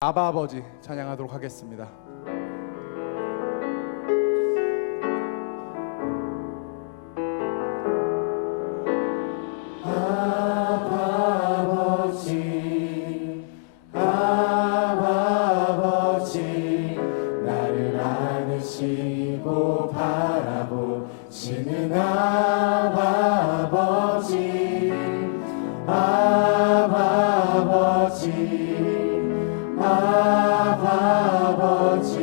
아바 아버지 찬양하도록 하겠습니다. 아버지 나를 안으시고 바라보시는 아버지 아버지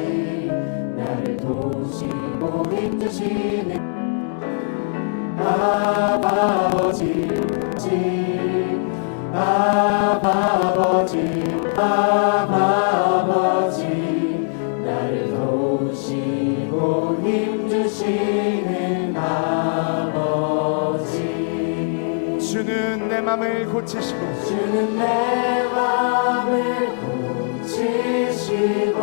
나를 도우시고 힘주시는 아버지 나를 도우시고 힘주시는 아버지 주는 내 맘을 고치시고 주는 내 맘을 고치시고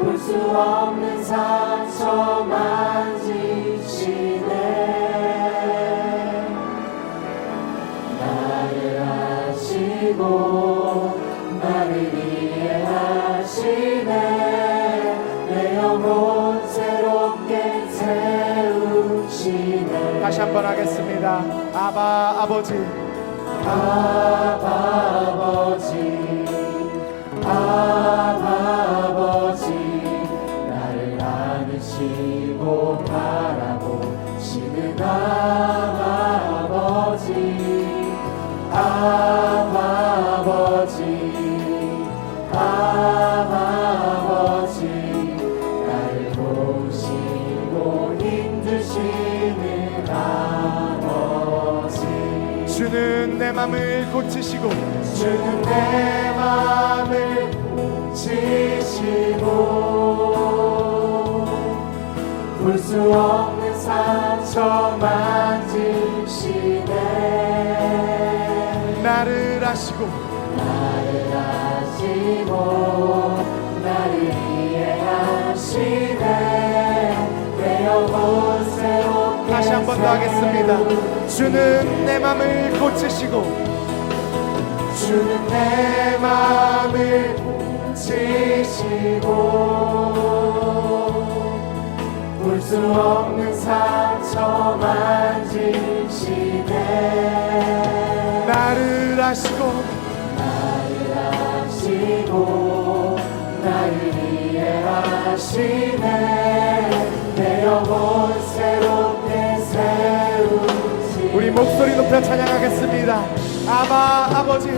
볼 수 없는 상처 만지시네 나를 아시고 나를 이해하시네 내 영혼 새롭게 세우시네 다시 한번 하겠습니다. 아바 아버지 아버지 나를 안으시고 바라보시는 아버지 나를 도우시고 힘주시는 아버지 주는 내 맘을 고치시고 주는 내 맘을 고치시고 볼 수 없는 상처 만지시네 나를 아시고 나를 이해하시네 내 영혼 새롭게 다시 한 번 더 하겠습니다. 주는 내 맘을 고치시고 주는 내 맘을 고치시고 볼 수 없는 상처 만지시네 나를 아시고 나를 이해하시네 내 영혼 새롭게 세우시네 우리 목소리 높여 찬양하겠습니다. 아바 아버지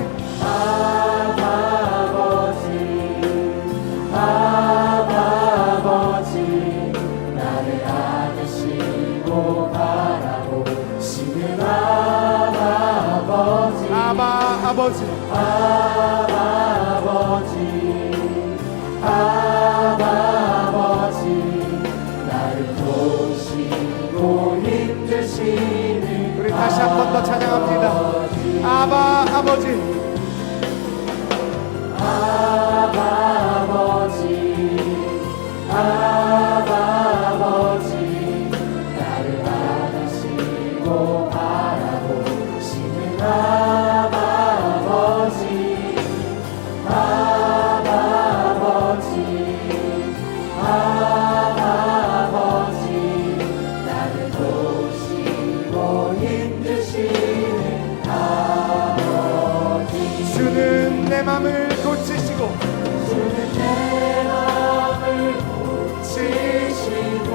아버지 나를 안으시고 바라보시는 아버지 아바 아버지 아버지 나를 도우시고 힘주시는 우리 다시 한 번 더 찬양합니다. 아바 아버지 아버지 나를 안으시고 바라보시는 아버지 나를 도우시고 힘주시는 아버지 주는 내 맘을 고치시고 주는 내 맘을 고치시고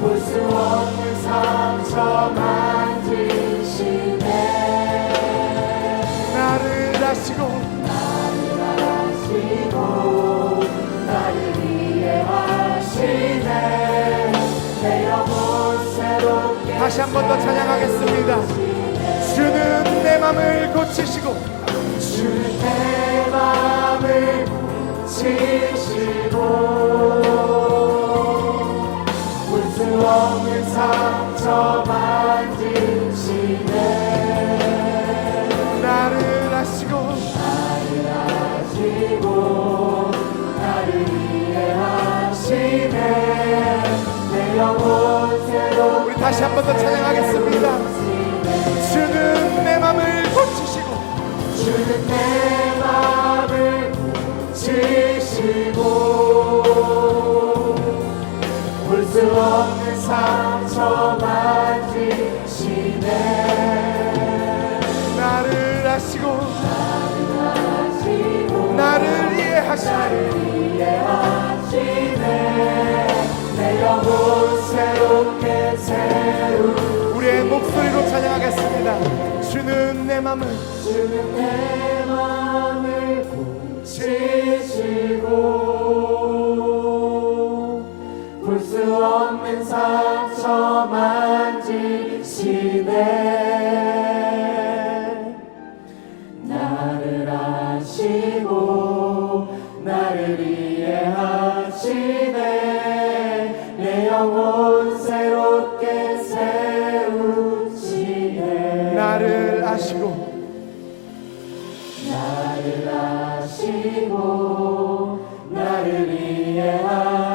볼 수 없는 상처 만지시네 나를 아시고 나를 이해하시네 내 영혼 새롭게 다시 한 번 더 찬양하겠습니다. 주는 내 맘을 고치시고 주는 내 맘을 고치시고 볼 수 없는 상처 만지시네 나를 아시고 나를 이해하시네 내 영혼 새롭게 우리 다시 한 번 더 찬양하겠습니다. 주는 내 맘을 하시네. 내 영혼 새롭게 세우 우리의 목소리로 찬양하겠습니다. 주는 내 맘을 고치시고 볼 수 없는 상처 만지시네. 나를 아시고 나를 이해하시네. 내 영혼 새롭게 세우시네. 나를 아시고 나를 아시고 나를 이해하시네.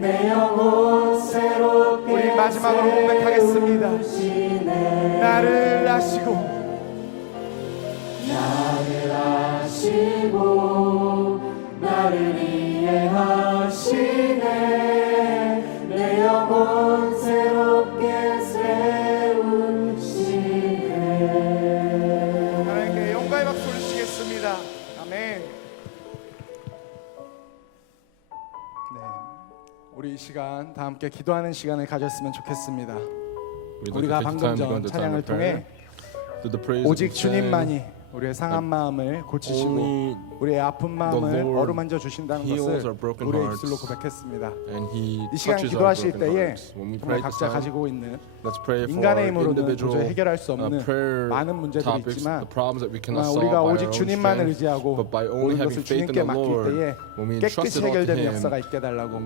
내 영혼 새롭게 우리 마지막으로 고백하겠습니다. 세우시네. 나를 아시고 나를 아시고 나를 이해하시네. 내 영혼 새롭게 세우시네. 하나님께 영광의 박수 올리시겠습니다. 아멘. 네, 우리 이 시간 다 함께 기도하는 시간을 가졌으면 좋겠습니다. 우리가 방금 전 찬양을 통해 오직 주님만이 우리의 상한 마음을 고치시고 우리의 아픈 마음을 어루만져 주신다는 것을 우리의 입술로 고백했습니다. 이 시간 기도하실 때에 정말 각자 가지고 있는 인간의 힘으로는 도저히 해결할 수 없는 많은 문제들이 있지만 정말 우리가 오직 주님만을 의지하고 모든 것을 주님께 맡길 때에 깨끗이 해결되는 역사가 있게 해달라고,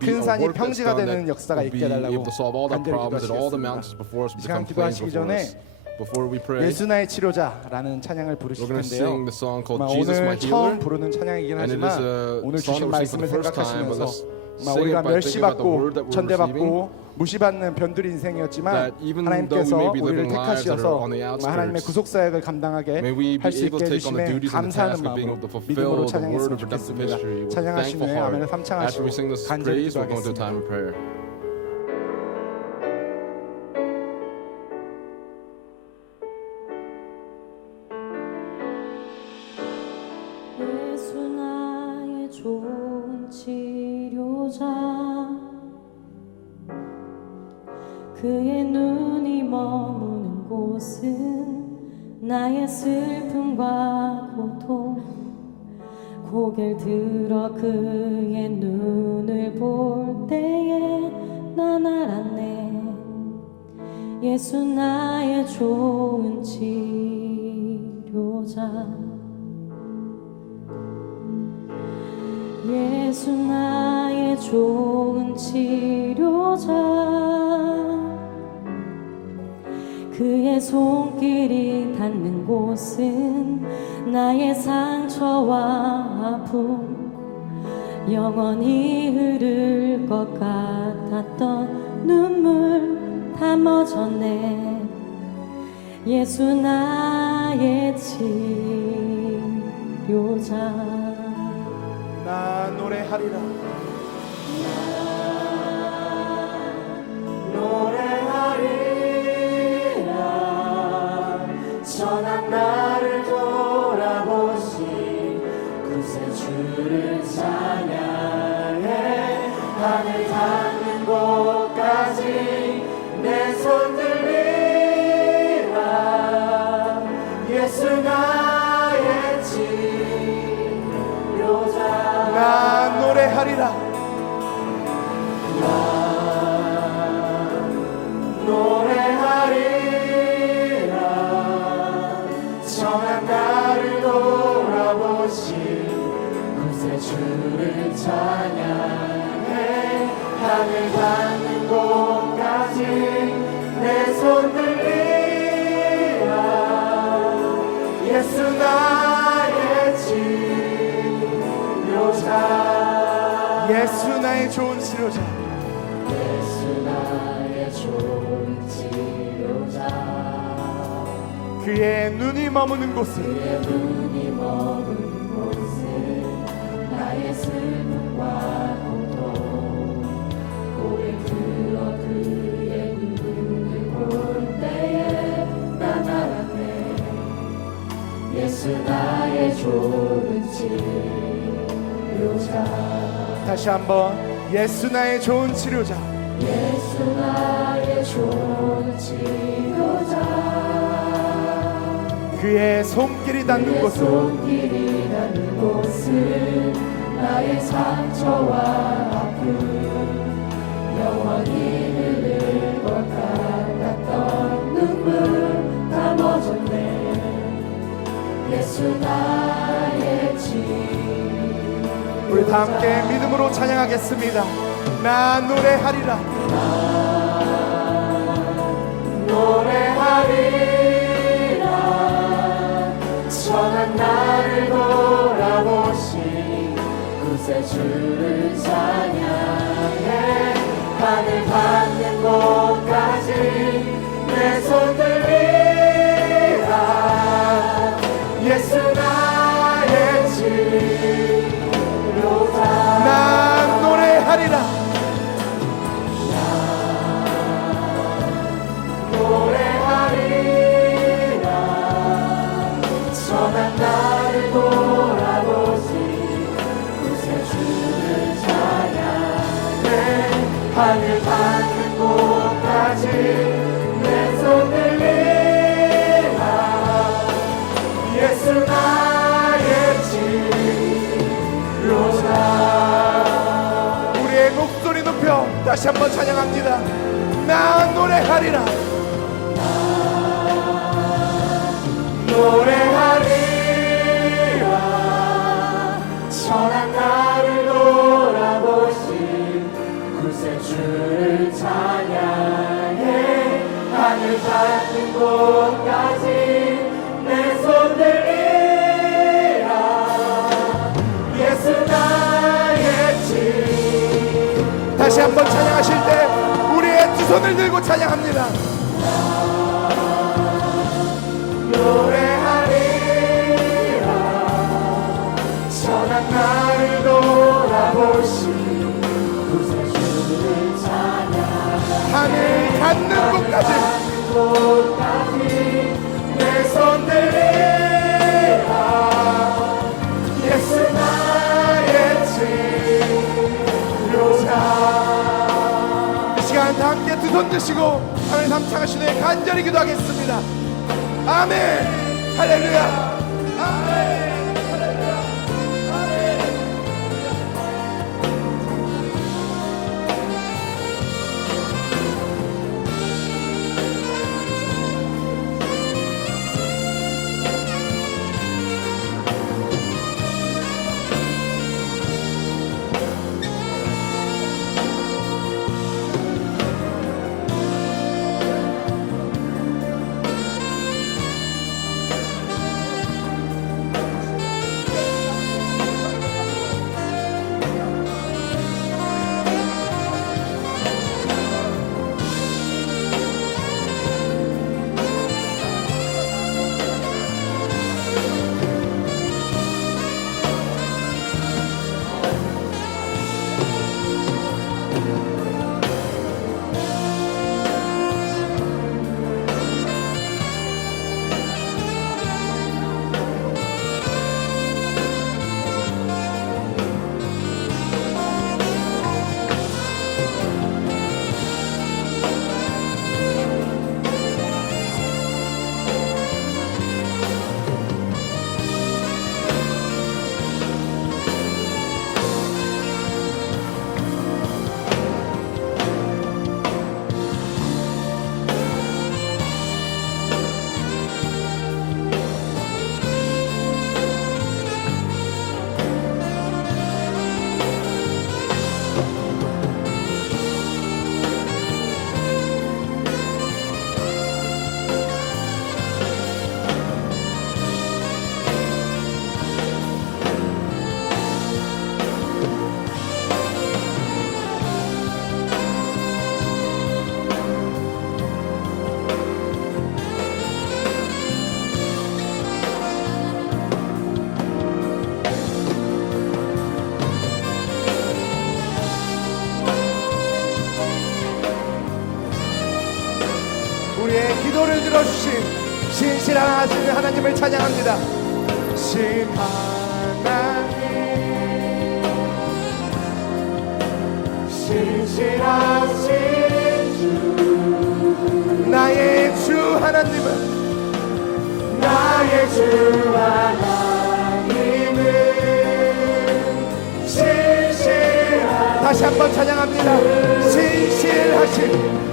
큰 산이 평지가 되는 역사가 있게 해달라고 간절히 기도하시겠습니다. 이 시간 기도하시기 전에 예수 나의 치료자라는 찬양을 부르실 텐데요. 오늘 처음 부르는 찬양이긴 하지만 오늘 주신 말씀을 생각하시면서 우리가 멸시받고 천대받고 무시받는 변두리 인생이었지만 하나님께서 우리를 택하셔서 하나님의 구속사역을 감당하게 할 수 있게 해주심에 감사하는 마음으로 믿음으로 찬양했으면 좋겠습니다. 찬양하신 후에 아멘을 삼창하시고 간절히 기도하겠습니다. 예수 나의 좋은 치료자, 그의 눈이 머무는 곳은 나의 슬픔과 고통, 고개를 들어 그의 눈을 볼 때에 난 알았네. 예수 나의 좋은 치료자, 예수 나의 좋은 치료자, 그의 손길이 닿는 곳은 나의 상처와 아픔, 영원히 흐를 것 같았던 눈물 다 멎었네. 예수 나의 치료자. 나 노래하리라. 노래하리라. 전한 나를 돌아보시 구세주를 찬양해. 하늘 닿는 곳까지 내 손 들리라. 예수 나의 치료자. 나 노래하리라. 노래하리라. 정한 나를 돌아보시 구세주를 찬양해. 하늘 닿는 곳까지 내 손 들리라. 예수 나의 치료자. 예수 나의 좋은 치료자. 예수 나의 좋은 치료자. 그의 눈이 머무는 곳은 그의 눈이 머무는 곳은 나의 슬픔과 고통, 고개 들어 그의 눈을 볼 때에 난 알았네. 예수 나의 좋은 치료자 다시 한번 예수 나의 좋은 치료자 예수 나의 좋은 치료자 그의 손길이 닿는 곳은 손길이 닿는 곳은 나의 상처와 아픔 영원히 흐를 것 같았던 눈물 다 멎었네 예수 나의 치료자 우리 다 함께 믿음으로 찬양하겠습니다. 나 노래하리라 노래하리라 천한 나를 돌아보신 구세주를 찬양해 하늘 닿는 곳까지 내 손 들리라 예수 나의 치료자 나 노래하리라 노래하리라 천한 나를 돌아보신 구세주를 찬양해 하늘 닿는 곳까지 내 손 들리라 예수 나의 치료자 우리의 목소리 높여 다시 한번 찬양합니다. 나 노래하리라 노래하리라 천한 나를 돌아보신 구세주를 찬양해 하늘 닿는 곳까지 내 손 들리라 예수 나의 치 다시 한번 찬양하실 때 우리의 두 손을 들고 찬양합니다. 노래하리라 천한 나를 돌아보신 구세주를 찬양 하늘 닿는 곳까지 내 손 들리라 예수 나의 치료자 이 시간 다 함께 두 손 드시고 하나님 삼창하시네 간절히 기도하겠습니다. 아멘 할렐루야 아멘 할렐루야 아멘 우리의 기도를 들어주신 신실한 하나님을 찬양합니다. 신실하신 하나님 신실하신 주 나의 주 하나님은 나의 주 하나님은 신실하신 다시 한번 찬양합니다. 신실하신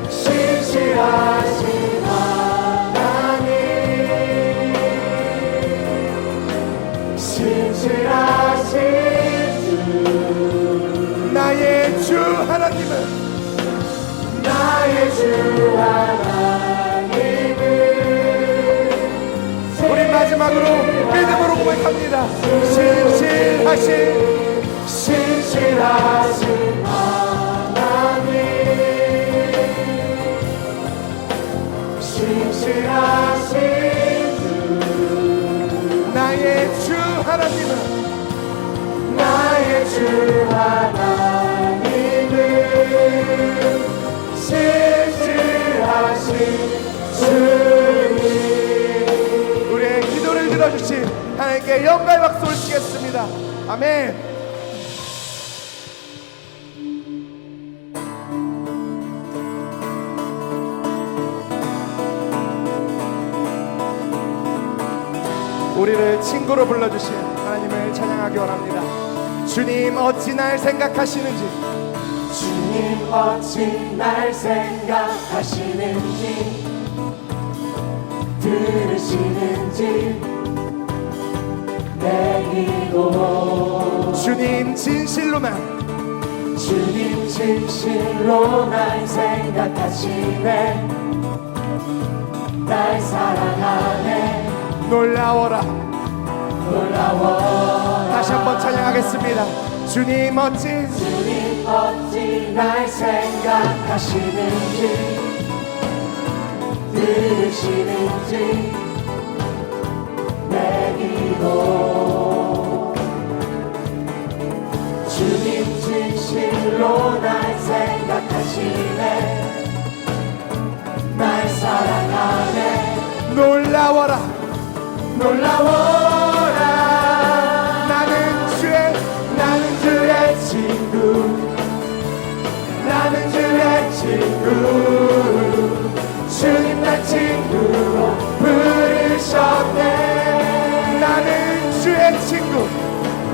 신실하신 하나님 신실하신 주 나의 주 하나님은 나의 주 하나님은 우리 마지막으로 믿음으로 고백합니다. 신실하신 신실하신 하나님 신실하신 주 나의 주 하나님은 나의 주 하나님은 신실하신 주님 우리의 기도를 들어주신 하나님께 영광의 박수를 치겠습니다. 아멘. 우리를 친구로 불러주신 하나님을 찬양하기 원합니다. 주님 어찌 날 생각하시는지 주님 어찌 날 생각하시는지 들으시는지 내 기도 주님 진실로 난 주님 진실로 날 생각하시네 날 사랑하네 놀라워라. 놀라워 다시 한번 찬양하겠습니다. 주님 어찌 주님 어찌 날 생각하시는지 들으시는지 내 기도 주님 진실로 날 생각하시네 날 사랑하네 놀라워라. 놀라워라 나는 주의 친구 나는 주의 친구 주님 날 친구로 부르셨네 나는 주의 친구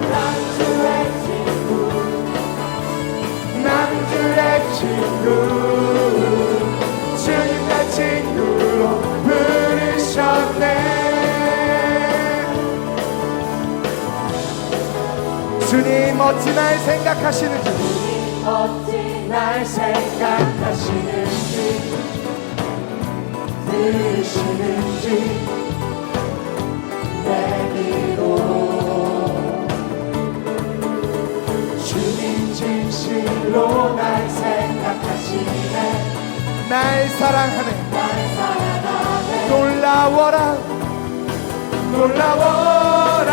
나는 주의 친구 나는 주의 친구 주님 날 친구로 부르셨네 주님 어찌 날 생각하시는지 어찌 날 생각하시는지 들으시는지 내 기도 주님 진실로 날 생각하시네 날 사랑하네. 날 사랑하네 놀라워라. 놀라워라.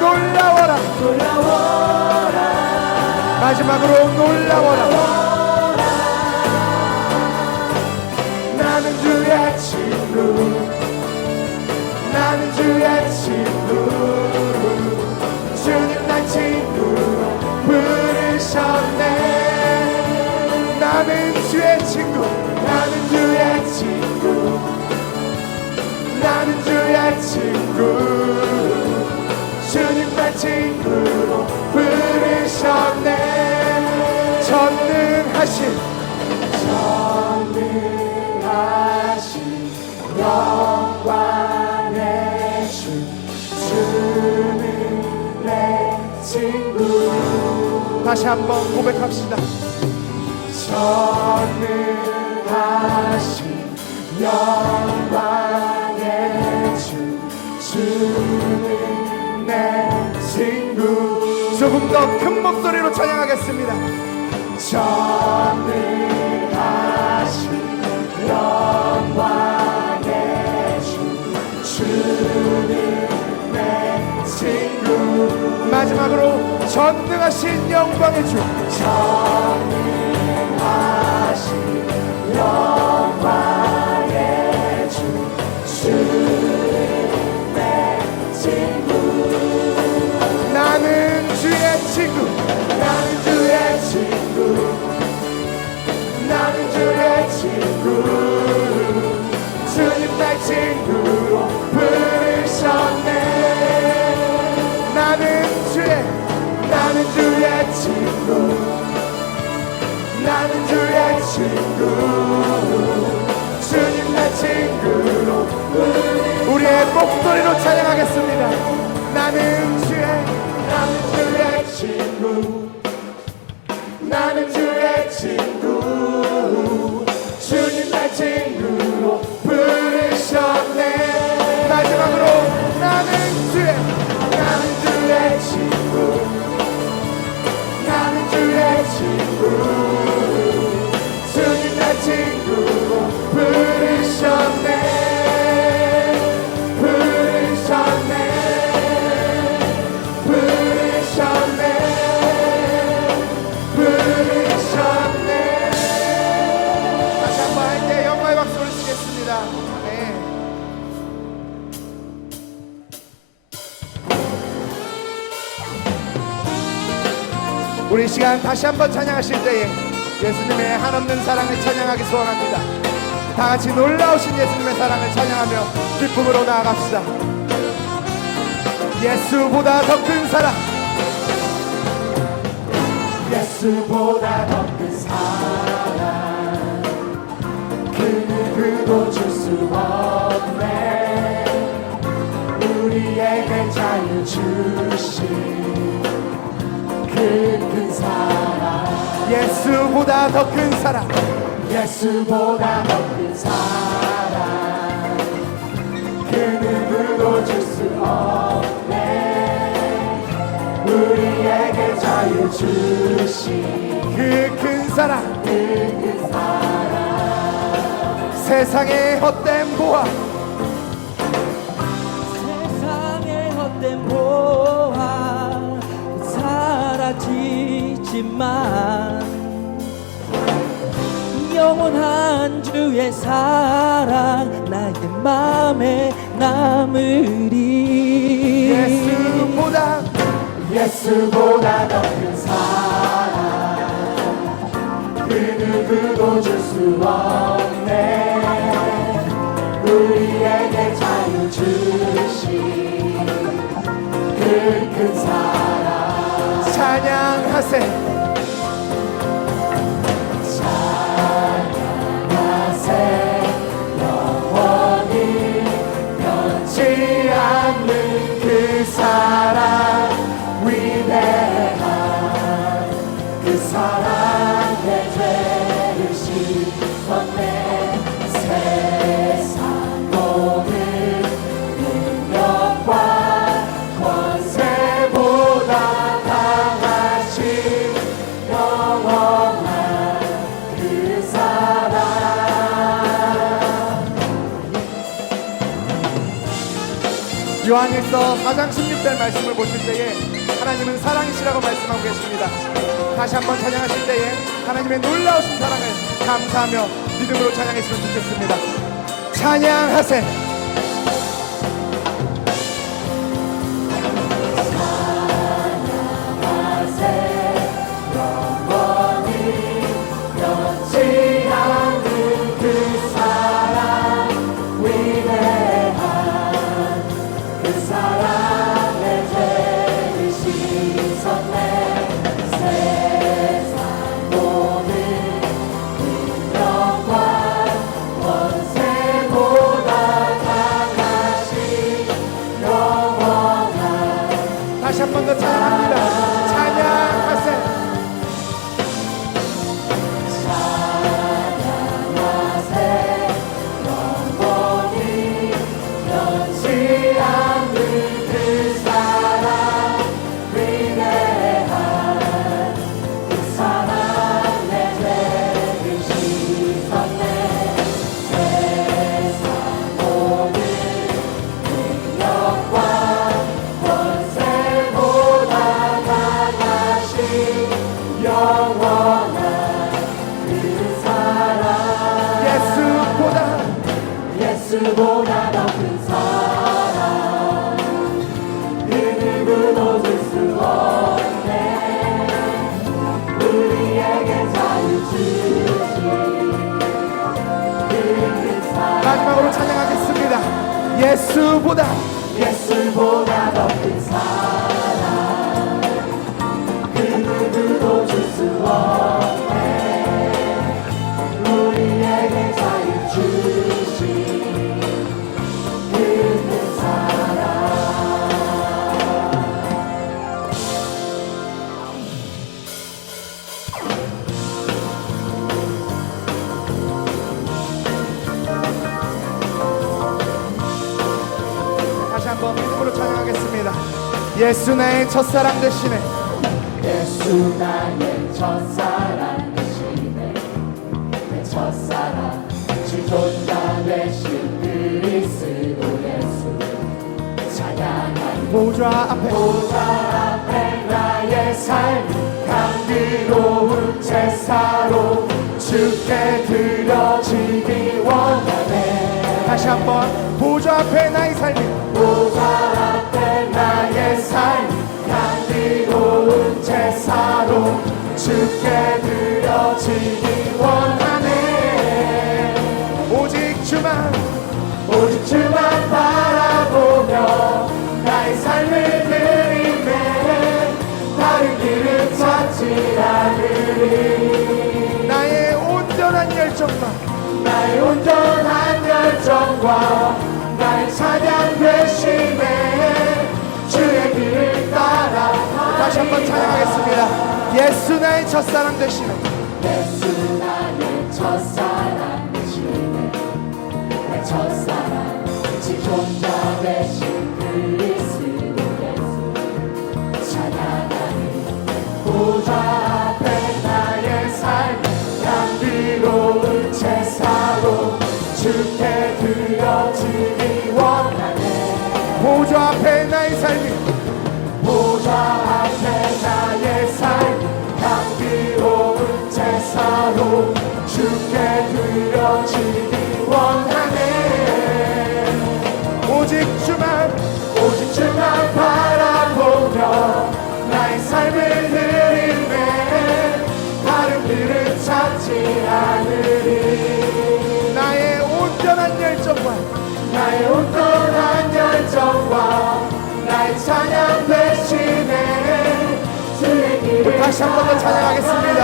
놀라워라. 놀라워라 마지막으로 놀라워라. 나는 주의 친구 나는 주의 친구 주님 날 친구로 부르셨네 나는 주의 친구 나는 주의 친구 나는 주의 친구 주님 날 친구로 부르셨네 전능하신 영광의 주 주는 내 친구 다시 한번 고백합시다. 전능하신 영광의 주 주는 내 친구 조금 더 큰 목소리로 찬양하겠습니다. 전능하신 영광의 주 주는 내 친구 마지막으로 전능하신 영광의 주 전능하신 영광의 주 주는 내 친구 친구로 부르셨네. 나는 주의 친구, 나는 주의 친구, 주님 내 친구로 우리의 목소리로 찬양하겠습니다. 나는 주의 친구, 나는 주의 친구, 주님 내 친구로 부르셨네. 마지막으로 나는 주의 친구, 나는 주의 친구, 주님 내 친구로 부르셨네. 다시 한번 함께 영광의 박수를 치겠습니다. 네. 우리 시간 다시 한번 찬양하실 때에 예수님의 한없는 사랑을 찬양하기 소원합니다. 다 같이 놀라우신 예수님의 사랑을 찬양하며 기쁨으로 나아갑시다. 예수보다 더 큰 사랑, 예수보다 더 큰 사랑, 그 누구도 줄 수 없네. 우리에게 자유 주신 그 큰 사랑, 예수보다 더 큰 사랑, 예수보다 더 큰 사랑, 그 누구도 줄 수 없네. 우리에게 자유 주신 그 큰 사랑, 그 큰 사랑, 세상의 헛된 보화, 세상의 헛된 보화 사라지지만 영원한 주의 사랑 나의 맘에 남으리. 예수보다 더 큰 사랑, 그 누구도 줄 수 없네. 우리에게 자유 주신 그 큰 사랑, 찬양하세. 영원히 변치 않는 그 사랑, 위대한 그 사랑의 죄를 씻었네. 세상 모든 능력과 권세보다 강하신 영원한 그 사랑. 요한일서 4장 16절 말씀을 보실 때에 하나님은 사랑이시라고 말씀하고 계십니다. 다시 한번 찬양하실 때에 하나님의 놀라우신 사랑을 감사하며 믿음으로 찬양했으면 좋겠습니다. 찬양하세. 변치 않는 그 사랑, 위대한 그 사랑의 죄를 씻었네. 세상 모든 능력과 권세보다 강하신 영원한. 다시 한 번 더 찬양합니다. 찬양하세. 변치 않는 그 사랑, 위대한 그 사랑의 죄를 씻었네. 세상 모든 능력과 권세보다 강하신 영원한 그 사랑, 예수보다 예수보다 더 큰 사랑, 예수보다 예수보다 더 큰 사랑 그 누구도 줄 수 없네 우리에게 자유 주신 그 큰 사랑 다시 한번 믿음으로 찬양하겠습니다. 예수 나의 첫사랑 되시네. 예수 나의 첫사랑 되시네 내 첫사랑 지존자 되신 그리스도 예수 찬양하리 보좌 앞에 앞에 나의 삶이 감기로운 제사로 주께 드려지기 원하네 다시 한번 보좌 앞에 나의 삶이 보좌 앞에 나의 삶이 감기로운 제사로 주께 드려지기 원하네 오직 주만 바라보며 나의 삶을 드리네 다른 길을 찾지 않으리 나의 온전한 열정과 나의 온전한 열정과 나의 찬양 되시네 주의 길을 따라 다시 한번 찬양하겠습니다. 예수 나의 첫사랑 되시네. 예수 나의 첫사랑 되시네 내 첫사랑 지존자 되신 그리스도 예수 찬양하니 보좌 앞에 나의 삶 감비로운 제사로 주께 드려지기 원하네 보좌 앞에 나의 삶이 보좌 앞에 나의 삶 감기로운 제사로 주께 드려지기 원하네 오직 주만 바라보며 나의 삶을 드리네 다른 길을 찾지 않으리 나의 온전한 열정과 나의 온전한 열정과 나의 찬양 되시네 주의 길을 다시 한 번 더 찬양하겠습니다.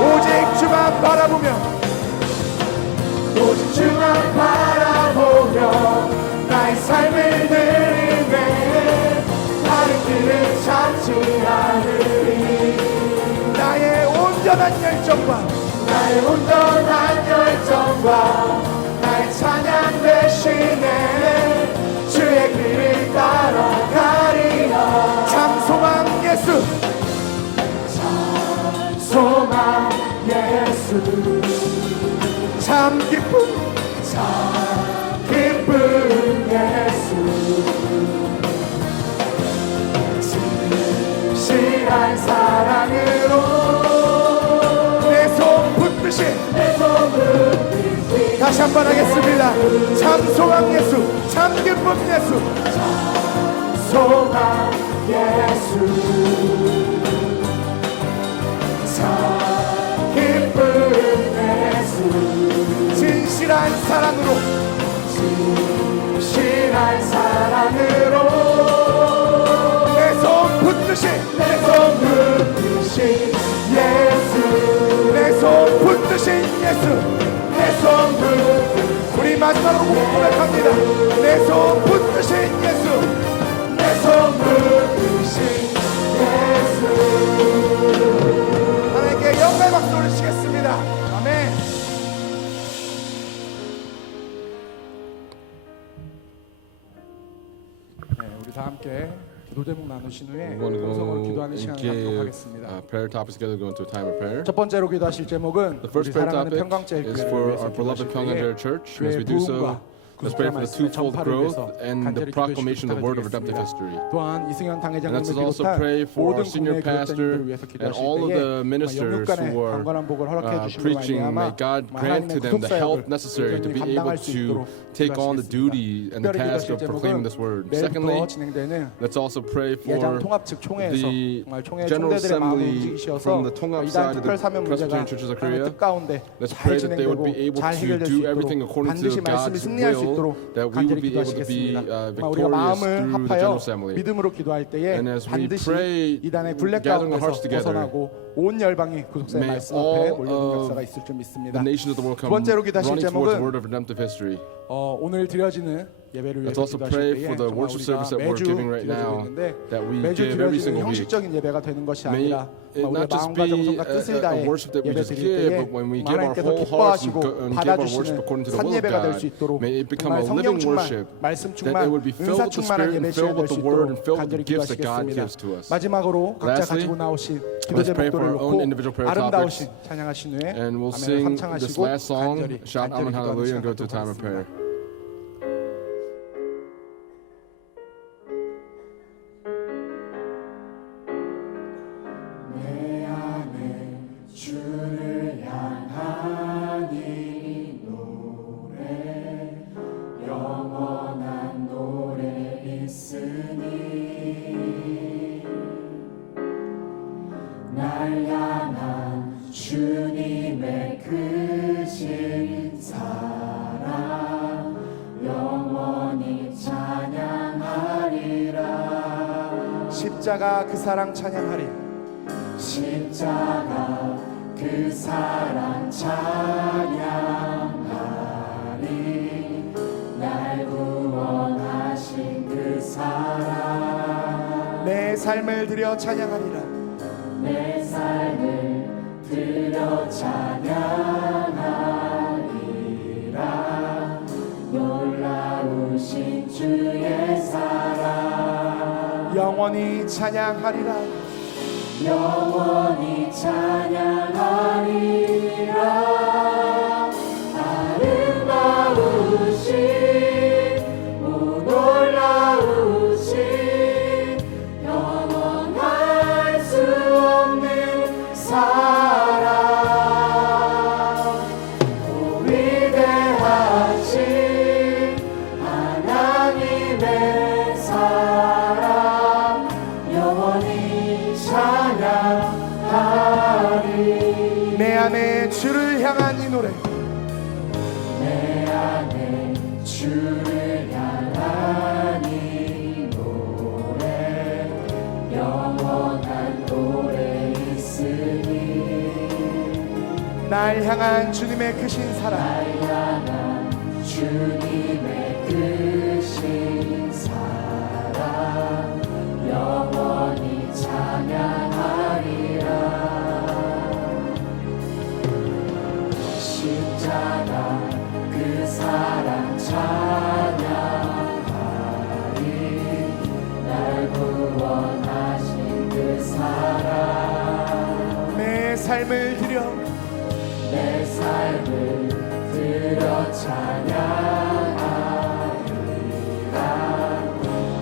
오직 주만 바라보며 오직 주만 바라보며 나의 삶을 드리네 다른 길을 찾지 않으리 나의 온전한 열정과 나의 온전한 열정과 나의 찬양 되시네 주의 길을 따라가리라 참 소망 예수 소망 예수 참 기쁨 기쁜 예수 진실한 사랑으로 내 손 붙듯이 내 손을 다시 한 번 하겠습니다. 참 소망 예수 참 기쁨 예수 소망 예수 참 기쁜 예수 진실한 사랑으로 진실한 사랑으로 내 손 붙듯이 내 손 붙드신 예수 내 손 붙듯이 예수 내 손 붙드신 우리 마지막으로 고백합니다. 내 손 붙듯이 예수 내 손 붙드신 예수 하나님께 영광의 박수 올리시겠습니다. 아멘. 네, 우리 다 함께 기도 제목 나누신 후에 We want to 동성으로 go 기도하는 and 시간을 give 갖도록 하겠습니다. prayer topics together, go into a time of prayer. 첫 번째로 기도하실 제목은 The first 우리 prayer 사랑하는 topic 평강제일 is 교회를 for 위해서 our beloved 기도하실 평강제일 때에 Church. As 교회의 we do so, 부흥과 let's pray for the twofold growth and the 간절히 proclamation of the word of redemptive 기도해주시기 history. 또한 이승현 And 당회장님을 let's also 비롯한 pray for 모든 our senior 국내 pastor 교육자님들을 위해서 and 기도하실 all of 때에 the ministers 영육간의 who are 강건한 복을 허락해 주심으로 preaching. 말미암아 May God grant to them the help necessary to be able to take on the duty and the task of proclaiming this word. Secondly, 내일부터 진행되는 let's also pray 예장 for 통합 측 총회에서 the 정말 총회 General 총대들의 마음을 Assembly 움직이셔서 from the 통합 이단 side of 특별 the 사명 문제가 Presbyterian Churches of 하나님의 Korea. 뜻 가운데 Let's 잘 pray that they would 진행되고 be able 잘 to 해결될 수 do 있도록 everything according to 반드시 말씀이 God's 승리할 수 will 있도록 that we 간절히 would be able to be 기도하시겠습니다. 정말 우리가 victorious 마음을 through the 합하여 General Assembly. 믿음으로 기도할 때에 And as we 반드시 pray, 이단의 굴레 gathering our 가운데서 hearts together, 벗어나고 온 열방이 구속사의 may 말씀 앞에 all 몰려오는 of 역사가 있을 줄 믿습니다. The nations of the world 두 come 번째로 기도하실 running towards the 제목은 word of redemptive history. 오늘 드려지는 예배를 Let's 위해서 also 기도하실 pray 때에 for the 정말 worship 우리가 service that we're 매주 giving right 드려지고 now, 있는데 that we 매주 give every 드려지는 single week. 형식적인 예배가 되는 것이 May 아니라 it 우리의 not just 마음과 be 정성과 뜻을 a 다해 worship that we 예배 just 드릴 give, 때에 but when we give our 하나님께서 whole hearts 기뻐하시고 and give our worship 받아주시는 according to the 산 will of 예배가 될 수 God, 있도록 may it become 정말 a 성령 living 충만, worship, 말씀 that 충만, it would be filled 은사 with the 충만한 Spirit and 예배 filled 시간 with 될수 the Word and 있도록 filled with 간절히 the gifts that God 기도하시겠습니다. gives to us. 마지막으로 각자 Lastly, 가지고 나오신 기도 let's pray for 제목들을 our own 놓고 individual prayer 아름다우신 topics. 찬양하신 후에 And we'll 아멘을 sing this 합창하시고 last song, 간절히 shout Amen, 기도하는 Hallelujah, and go 시간 to a time of 갖도록 prayer. 하겠습니다. 십자가 그 사랑 찬양하리. 십자가 그 사랑 찬양하리. 날 구원하신 그 사랑. 내 삶을 드려 찬양하리라. 내 삶을 드려 찬양하리라. 놀라우신 주의 사랑. 영원히 찬양하리라. 영원히 찬양하리라. 아름다우신 오 놀라우신 영원할 수 없는 사랑. 오 위대하신 하나님의 사랑 영원히 찬양하리. 내 안에 주를 향한 이 노래. 내 안에 주를 향한 이 노래. 영원한 노래 있으니. 날 향한 주님의 크신 사랑. 날 향한 주님의 크신 사랑 영원히 찬양하리라. 십자가 그 사랑 찬양하리. 날 구원하신 그 사랑. 내 삶을 드려 내 삶을 드려 찬양하리라.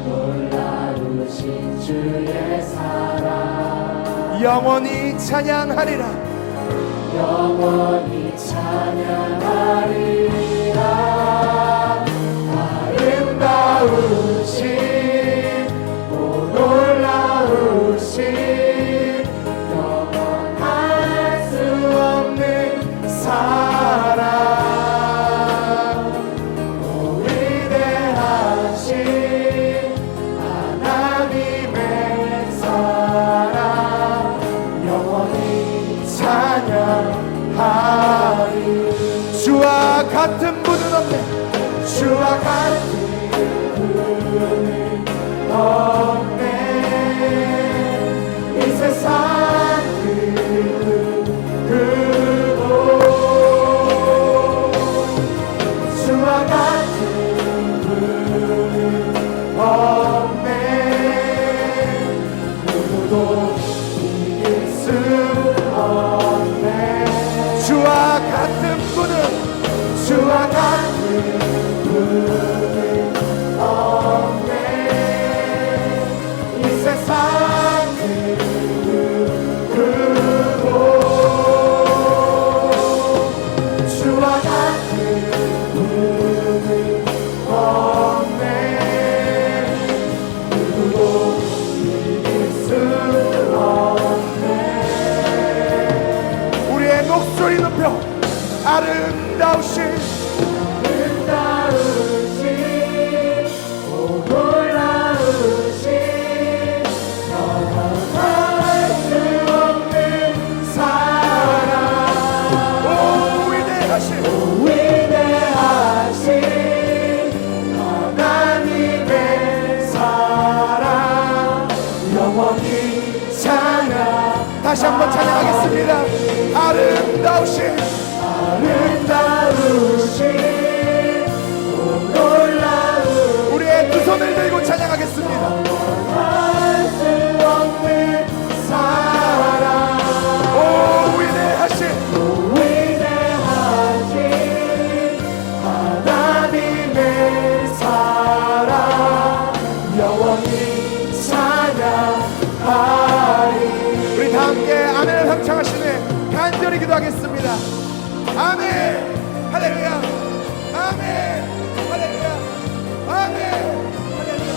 놀라우신 주의 사랑 영원히 찬양하리라. 영원히 찬양하리라. 아름다우신 오 놀라우신 영원할 수 없는 사랑. 오 위대하신 하나님의 사랑 영원히 찬양하리라. 다시 한번 찬양하겠습니다. 아름다우신 놀라운 우리의 두 손을 들고 찬양하겠습니다. 할수 없는 사랑 오 위대하신 위대하신 하나님의 사랑 영원히 찬양하리. 우리 다 함께 아멘을 합창하시네 간절히 기도하겠습니다. 아멘 할렐루야 아멘 할렐루야 아멘 할렐루야.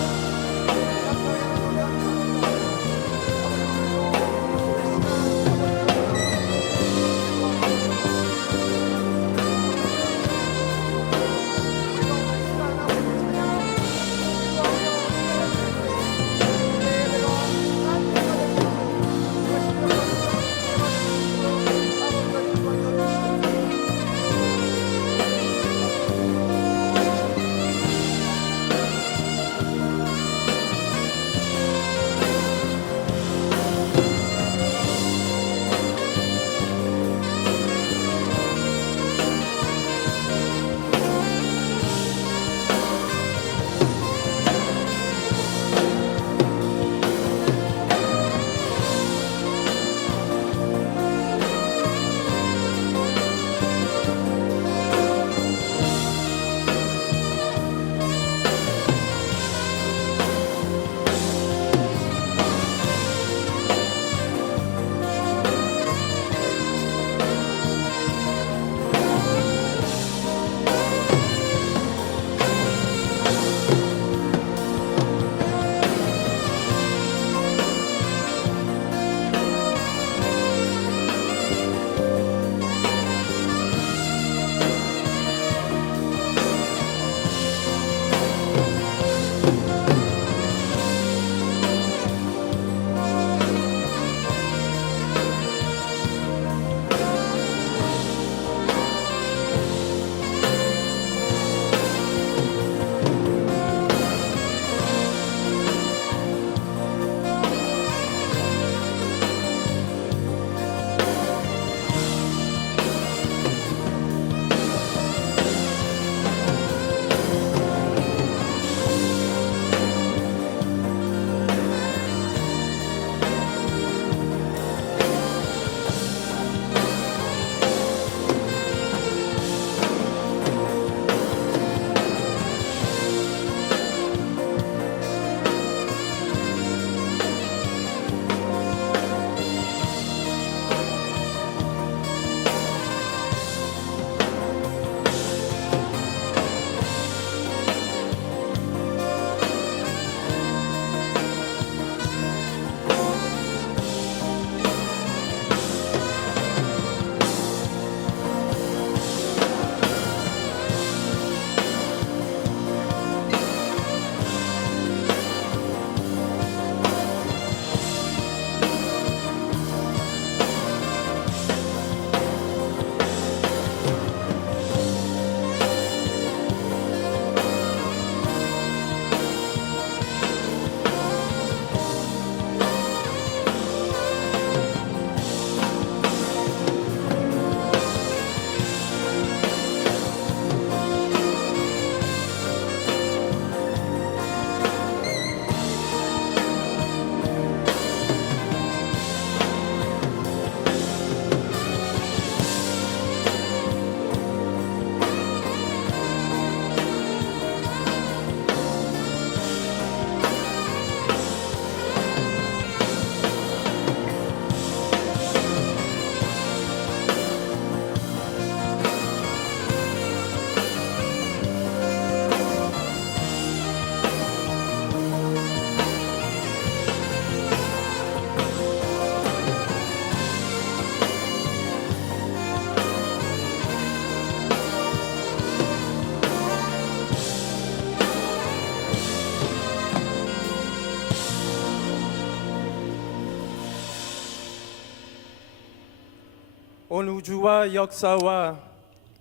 온 우주와 역사와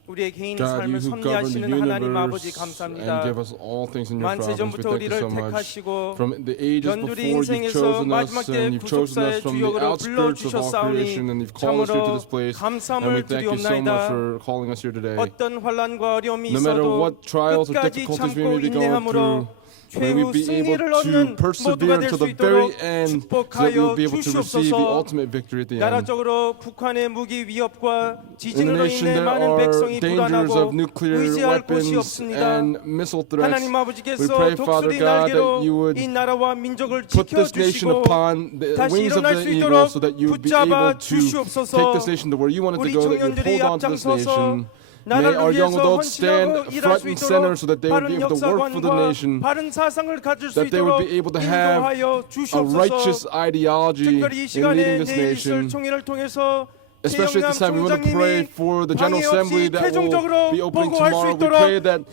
우리의 개인 God, 삶을 you who govern the 섭리하시는 하나님 아버지 universe and 감사합니다. give us all things in your 만세 providence. We 전부터 thank you 우리를 so much. 택하시고 From the ages 연두리 before, you've 인생에서 chosen us, 마지막 때 and you've chosen us 구속사의 from the 주역으로 outskirts of all creation, and you've called us here to 참으로 this place. And we 감사함을 thank you so much 드리옵나이다. for calling us here today. 어떤 환난과 어려움이 No matter 있어도 what trials or 끝까지 difficulties we 참고 may be going 인내함으로 through, may we 최후 be able 승리를 to 얻는 persevere 모두가 될 until 수 the very 있도록 end, so that we will 축복하여 be able to receive the 주시옵소서. ultimate victory at the end. 나라적으로 북한의 무기 위협과 In the 지진으로 nation, 인해 there 많은 are 백성이 dangers 불안하고 of nuclear 의지할 곳이 weapons 없습니다. and missile threats. 하나님 We 아버지께서 pray, Father 독수리 God, that 날개로 you would 이 나라와 민족을 put this nation 지켜주시고 upon the 다시 wings of 일어날 the 수 eagle, 있도록 so that you would be 붙잡아 able to take 주시옵소서. this nation to where you want it to 우리 go, that you would 청년들이 hold on to this 앞장서서 nation. May our 나라를 young 위해서 adults stand 헌신하고 일할 front 수 and center 있도록 so that they would be 바른 able to work for the 역사관과 nation, 바른 사상을 가질 수 that they would 있도록 be able to have 인도하여 a righteous 주시옵소서. ideology 특별히 이 in 시간에 leading this 내일 있을 nation. 총회를 통해서 Especially at this time, we want to pray for the General Assembly that will be opening tomorrow. We pray that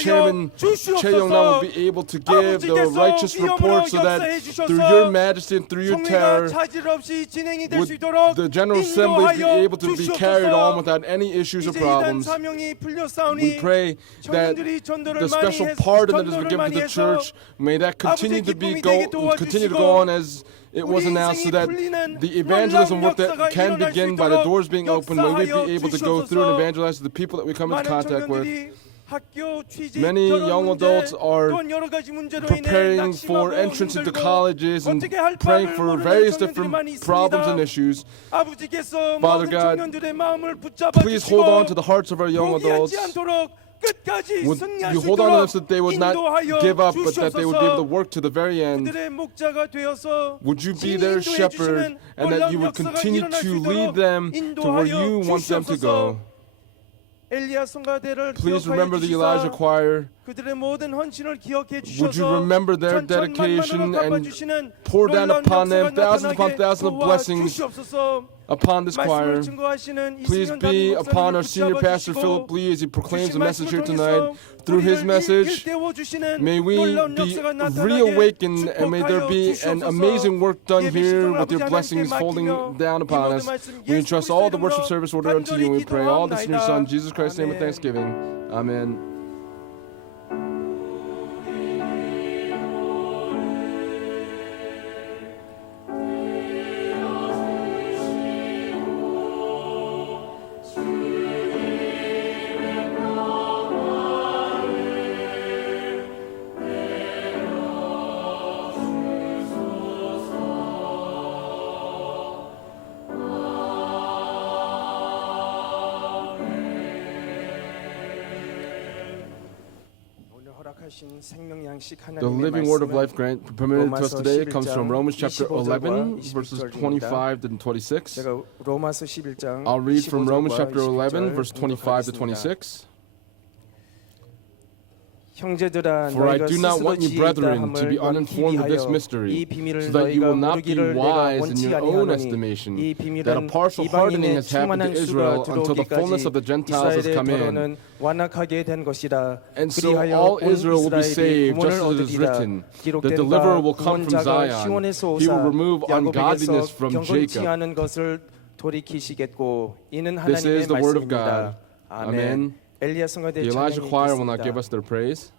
Chairman Chae Yong-nam will be able to give the righteous report so that through your majesty and through your terror, would the General Assembly be able to be carried on without any issues or problems. We pray that the special pardon that has been given to the church, may that continue to go on as it was announced, so that the evangelism work that can begin by the doors being open, may we be able to go through and evangelize to the people that we come into contact with. Many young adults are preparing for entrance into colleges and praying for various different problems and issues. Father God, please hold on to the hearts of our young adults. Would you hold on to them so that they would not give up, but that they would be able to work to the very end? Would you be their shepherd, and that you would continue to lead them to where you want them to go? Please remember the Elijah choir. Would you remember their dedication and pour down upon them thousands upon thousands of blessings upon this choir. Please be upon our senior pastor Philip Lee as he proclaims the message here tonight. Through his message, may we be reawakened, and may there be an amazing work done here with your blessings falling down upon us. We entrust all the worship service order unto you, and we pray all this in your Son, Jesus Christ's name, with thanksgiving. Amen. The living word of life permitted to us today comes from Romans chapter 11, verses 25 to 26. I'll read from Romans chapter 11, verse 25 to 26. For I do not want you, brethren, to be uninformed of this mystery, so that you will not be wise in your own estimation, that a partial hardening has happened to Israel until the fullness of the Gentiles has come in. And so all Israel will be saved, just as it is written, the deliverer will come from Zion. He will remove ungodliness from Jacob. This is the word of God. Amen. The Elijah choir will now give us their praise.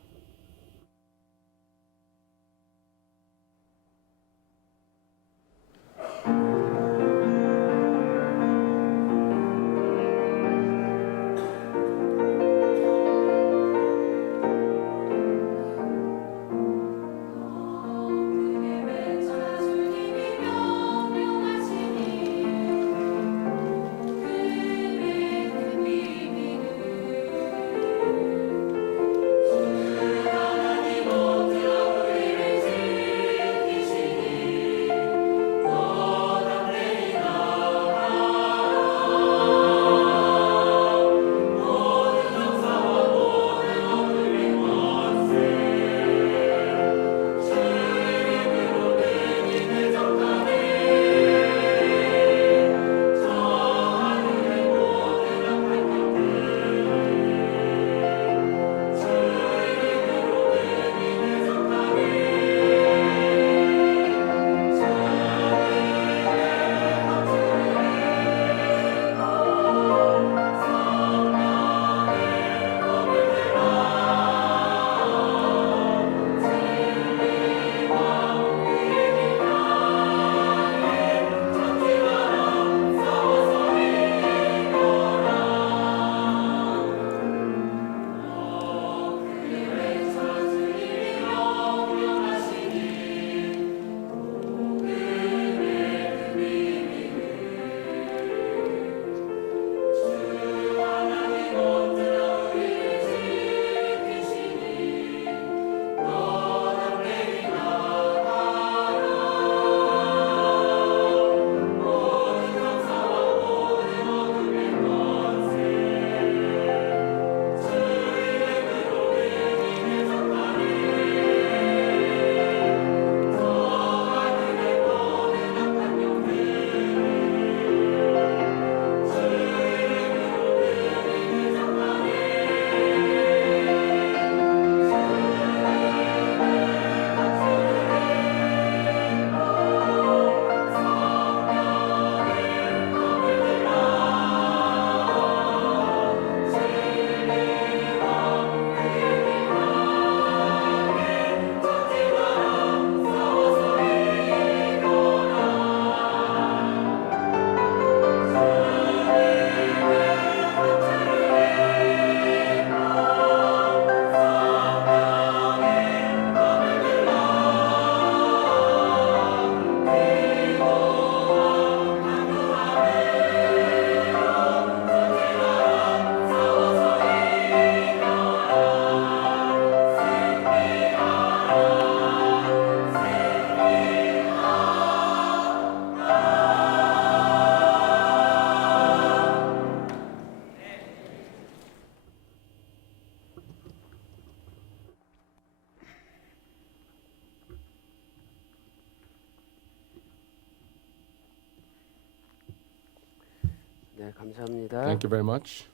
네, 감사합니다. Thank you very much.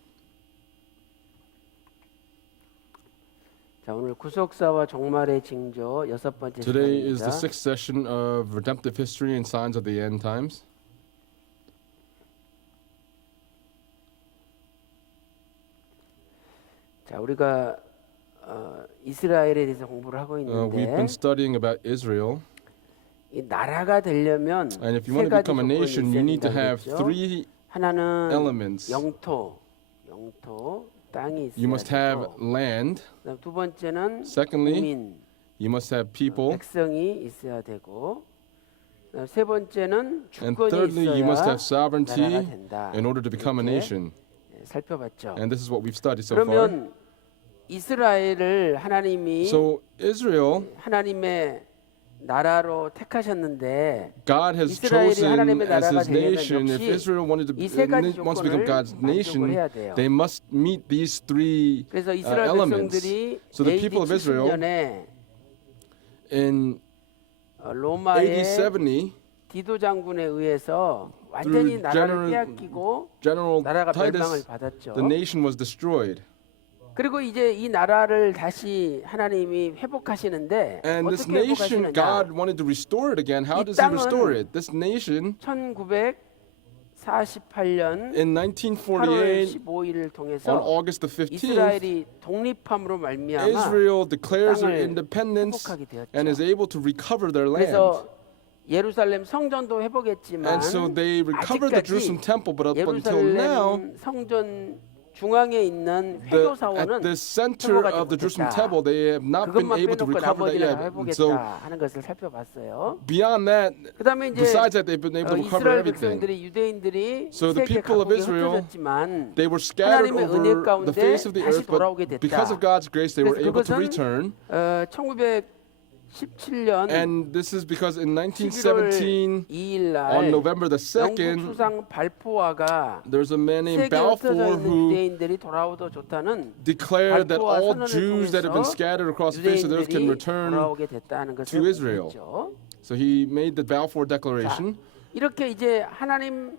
자, 오늘 구속사와 종말의 징조 6번째 Today is 시간입니다. the sixth session of Redemptive History and Signs of the End Times. 자, 우리가 이스라엘에 대해서 공부를 하고 We've 있는데 been studying about Israel, 이 나라가 되려면 and if you 세 want to 가지 become a 조건이 nation, you 있어야 need to 된다고 have 그랬죠. three 하나는 elements. 영토, 땅이 있어야 You must have 되고, land. 그다음 두 번째는 Secondly, 국민, you must have people. 백성이 있어야 되고, 그다음 세 번째는 And 주권이 thirdly, you must 있어야 have sovereignty 나라가 된다. in order to become a 이렇게 nation. 살펴봤죠. And this is what we've studied so far. 그러면 이스라엘을 하나님이 So Israel, 하나님의 나라로 택하셨는데 God has 이스라엘이 chosen 하나님의 as 나라가 His 되려면 nation. If 역시 Israel 이 세 가지 wants to become 조건을 God's nation, 만족을 해야 돼요. they must meet these three 그래서 이스라엘 elements. 백성들이 So the AD people of Israel 70년에 in 로마의 AD 70, 디도 장군에 의해서 완전히 through 나라를 빼앗기고 General 나라가 멸망을 Titus, 받았죠. the nation was destroyed. 그리고 이제 이 나라를 다시 하나님이 회복하시시는데 And this 어떻게 nation, 회복하시느냐? God wanted to restore it again. How 이 does He 땅은 restore it? This nation 1948년 in 8월 1948, 15일을 on 통해서 August the 15th, 이스라엘이 독립함으로 말미암아 Israel declares their 땅을 independence 회복하게 되었죠. and is able to recover their land. 그래서 예루살렘 성전도 회복했지만 And so they recovered the Jerusalem 아직까지 temple, but up until now, 예루살렘 성전 중앙에 있는 at 회교사원은 the center 회복하지 of the Jerusalem 못했다. temple, they have not been 그것만 able to 빼놓고 recover that 나머지는 다 yet. And so 회복했다 하는 것을 살펴봤어요. beyond that, 그다음에 이제 besides that, they've been able to recover 이스라엘 everything. 백성들이 유대인들이 So the 세계 people of 각국에 Israel, 흩어졌지만 they were scattered 하나님의 은혜 over the 가운데 face of the 다시 earth, but 돌아오게 됐다. because of God's grace, they were 그래서 able to 그것은 return. 1917년 And this is because in 11월 1917, 2일 on 날 November the 영국 2nd, 수상 발포아가 there's a man named 세계 흩어져 Balfour 있는 who 유대인들이 돌아오도 좋다는 declared that 발포와 all 선언을 Jews that have been 통해서 scattered across the face of the earth can 유대인들이 return. 돌아오게 됐다는 것을 to Israel. 보였죠. So he made the Balfour 자, Declaration. 이렇게 이제 하나님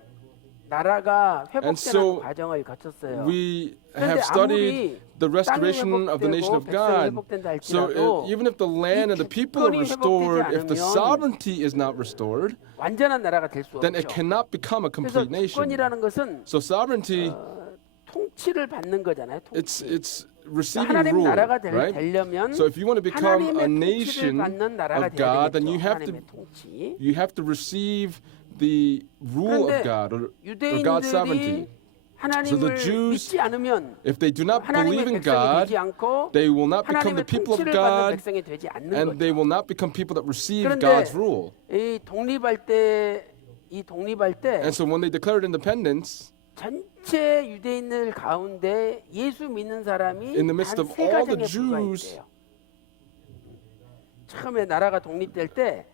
나라가 회복되는 so 과정을 거쳤어요. We 그런데 have studied 아무리 the restoration 땅이 of the nation of 회복되고 백성이 God. 회복된다 So 할지라도 even if the land and the people are 주권이 restored, 회복되지 if the 않으면 sovereignty is not restored, 완전한 나라가 될 수 then it 없죠. cannot become a 그래서 complete nation. 주권이라는 것은 So sovereignty, 통치를 받는 거잖아요. 통치. it's receiving 하나님 rule, 나라가 right? 되려면 So if you want to become a 하나님의 통치를 nation 받는 나라가 of 돼야 God, then 되겠죠. you have to 하나님의 통치. you have to receive the rule of 그런데 God or God's sovereignty. 유대인들이 하나님을 Jews, 믿지 않으면 If they do not 하나님의 believe in 백성이 God, 되지 않고 they will not become the 하나님의 people of 통치를 받는 God, 백성이 되지 않는 and they 거죠. will not become people that receive 그런데 God's rule. 이 독립할 때 And so when they declared independence, 전체 유대인들 가운데 예수 믿는 사람이 in the midst 단 of 세 all the 가정에 Jews, 불과했대요. 처음에 나라가 독립될 때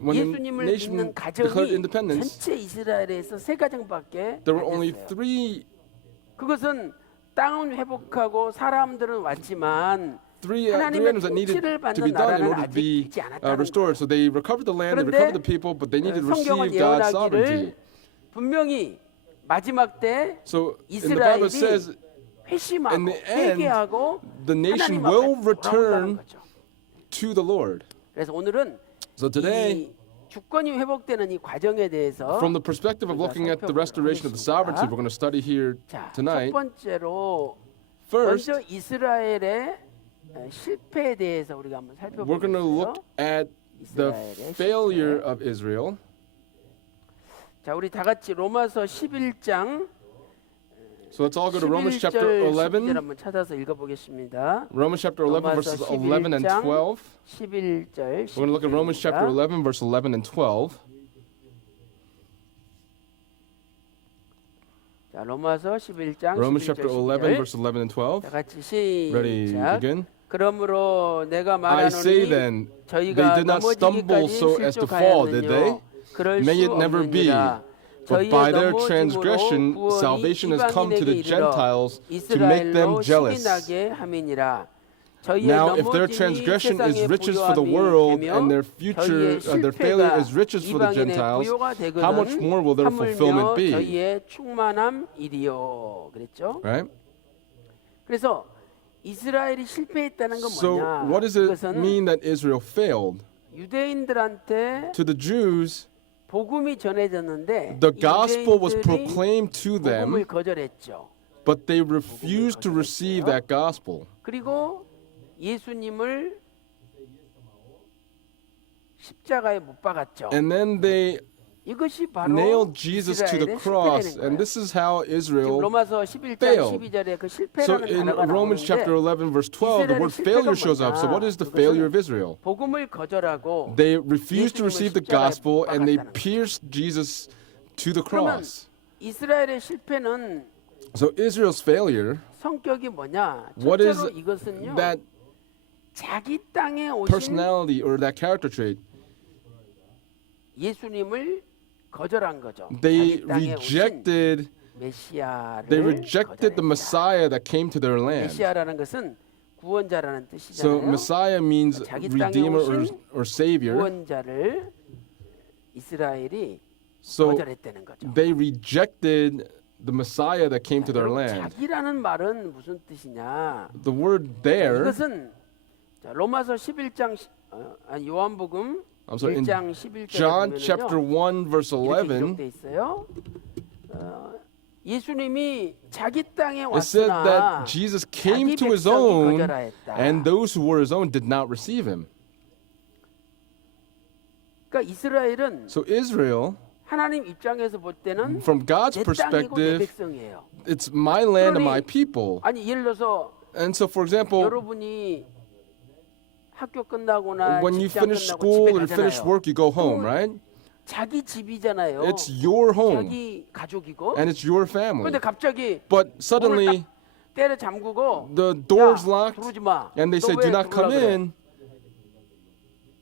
when the 예수님을 nation 믿는 declared 가정이 independence, 전체 이스라엘에서 세 가정밖에 there were 안 only 됐어요. 3 그것은 땅은 회복하고 사람들은 왔지만 three 하나님의 items that needed 통치를 to be 받는 done in 나라는 order to 아직 be 되지 않았다는 restored. So they recovered the land, they 그런데 recovered the people, but they needed to 성경은 receive God's sovereignty. 예언하기를 분명히 마지막 때 So in the Bible it says 이스라엘이 회심하고 in the end, 회개하고 the nation 하나님 앞에 will 돌아온다는 return 거죠. to the Lord. 그래서 오늘은 So today, 이 주권이 회복되는 이 과정에 대해서 from the perspective of looking at the restoration of the sovereignty, we're going to study here 자, 첫 tonight. 번째로 First, 먼저 이스라엘의 실패에 대해서 우리가 한번 we're going to 살펴보겠어요. look at the 이스라엘의 failure 실패. of Israel. 자, 우리 다 같이 로마서 11장 So let's all go to Romans 11절 chapter 11절 11. 한번 찾아서 읽어보겠습니다. Romans chapter 11 verses 11 and 12. 11절 We're going to look at Romans chapter 11 verse 11 and 12. 자, 로마서 11장 Romans 11절 chapter 11 verse 12절 11 and 12. 다 같이 Ready, 시작. begin. 그러므로 내가 I say 말하노니 then, 저희가 they did not stumble 넘어지기까지 so as to fall, did they? 실족하였느뇨. 그럴 May 수 it never be. 없느니라. But 저희의 by their 넘어짐으로 transgression, 구원이 salvation has come to the 이방인에게 이르러 Gentiles to make them 이스라엘로 jealous. 시기나게 함이니라. 저희의 Now, if their 넘어짐이 transgression is 세상의 riches for the 부요함이 world 되며 and their future, 저희의 their failure 실패가 is riches for the 이방인의 Gentiles, 부요가 how much 되거든 more will their fulfillment 하물며 be? 저희의 충만함이리요. 그랬죠? Right? 그래서 이스라엘이 실패했다는 건 So, 뭐냐? what does it 그것은 mean that Israel failed? 유대인들한테 To the Jews, 복음이 전해졌는데 the 이 gospel was 유대인들이 proclaimed to them, 복음을 거절했죠. but they refused to receive that gospel. 그리고 예수님을 십자가에 못 박았죠. And then they 이것이 바로 nailed Jesus to the 이스라엘의 cross. 실패라는 And 거예요. this is how 지금 Israel 로마서 11장 failed. 12절에 그 So 실패라는 in 단어가 Romans chapter 나오는데 11 verse 12, the word failure shows up. So what is the failure of Israel? 복음을 거절하고 They refused to receive the gospel and they 박았다는 거예요. pierced Jesus to the 그러면 cross. 이스라엘의 실패는 So Israel's failure, 성격이 뭐냐? what is 첫째로 이것은요. that 자기 땅에 오신 personality or that character trait? 예수님을 거절한 거죠. They 자기 땅에 오신 rejected 메시아를 They rejected the 거절했다. Messiah that came to their land. 메시아라는 것은 구원자라는 So 뜻이잖아요. Messiah means 자기 땅에 redeemer 오신 or savior. 구원자를 이스라엘이 So 거절했다는 거죠. they rejected the Messiah that came to their 여러분, land. 자기라는 말은 무슨 뜻이냐? The word there, 이것은 자, 로마서 11장 요한복음 I'm sorry, in 1장 11절에 John 보면은요. chapter 1 verse 이렇게 11, 기록돼 있어요. 예수님이 자기 땅에 it said 왔으나 that Jesus came 자기 to his 백성이 own 거절하였다. and those who were his own did not receive him. 그러니까 이스라엘은 So Israel, 하나님 입장에서 볼 때는 from God's 내 땅이고 내 perspective, 백성이에요. it's my land and my 그러니 people. 아니 예를 들어서 And so for example, 여러분이 학교 끝나거나 when you 직장 finish 끝나고 school 집에 or finish 가잖아요. work, you go home, 그럼 right? 자기 집이잖아요. It's your home 자기 가족이고. and it's your family. 그런데 갑자기 But suddenly 때려 잠그고 the door's 야, locked 들어오지 마. and they 너 say 왜 do not come 들어오라 그래? in.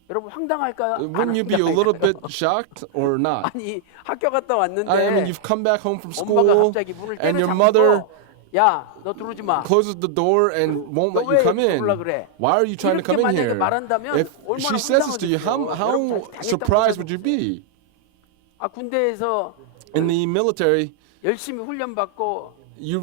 여러분 황당할까요? 안 Wouldn't you be a little 황당할까요? bit shocked or not? 아니 학교 갔다 왔는데 I mean, you've come back home from 엄마가 school 갑자기 문을 and 때려 your mother 잠그고 야, 너 들어오지 마. closes the door and won't let you come in. Why are you trying to come in 이렇게 here? 만약에 말한다면 If 얼마나 she says this to you, 황당하겠어요. how 여러분 당했던 surprised would you 분들도 be? 아 군대에서 In the military, 열심히 훈련 받고 you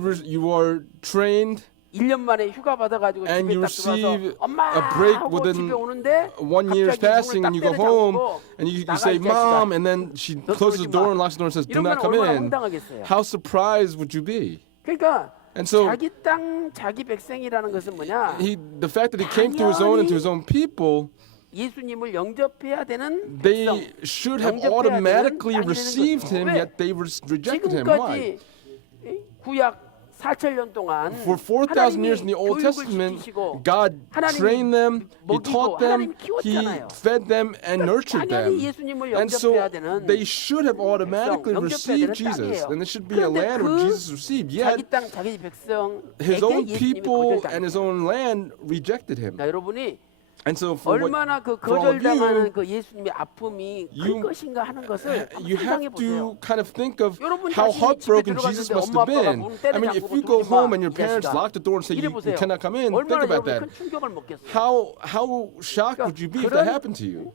are trained 1년 만에 휴가 받아가지고 and 집에 you 딱 들어와서 receive 엄마 a break 하고 within 집에 오는데 1 year's 갑자기 passing 문을 and you 딱 go 때려 home 잠그고 and you 나가, say 이 자식아. mom and then she 너 closes 들어오지 the door 마. and locks the door and says do 이러면 not come 얼마나 in. 황당하겠어요. How surprised would you be? 그러니까 And so 자기 땅 자기 백성이라는 것은 뭐냐? the fact that he came to his own and to his own people, 예수님을 영접해야 되는 백성. they should have 영접해야 automatically 되는 땅이 되는 received 거죠. him, 왜? yet they rejected him. Why? 지금까지 구약 4,000년 동안 For 4,000 years in the Old 교육을 Testament, 시키시고 God 하나님이 trained them, He 먹이고 taught them, 하나님이 He 키웠잖아요. fed them and nurtured 당연히 them. 예수님을 And so 영접해야 되는 they should have automatically 영접해야 received 되는 Jesus. 땅이에요. And it should be a 그런데 land where 그 Jesus received. Yet 자기 땅 자기 백성에게 his own 예수님이 people and his 거절당했어요. own land rejected him. 자, 여러분이 And so for 얼마나 그 for all of 거절당하는 you, 그 예수님의 아픔이 you- 큰 것인가 하는 것을 you 상상해 have 보세요. to kind of think of 여러분 how 자신이 heartbroken 집에 Jesus 들어갔는데 must 엄마 have 아빠가 been. 문 때려 I mean, if 잠그고 you go 들어오지 마, home and your 이 parents 자식아. lock the door and say 이래 you 보세요. cannot come in, think 얼마나 about 여러분이 that. 큰 충격을 먹겠어요. How shocked would you be if that 그런 happened to you?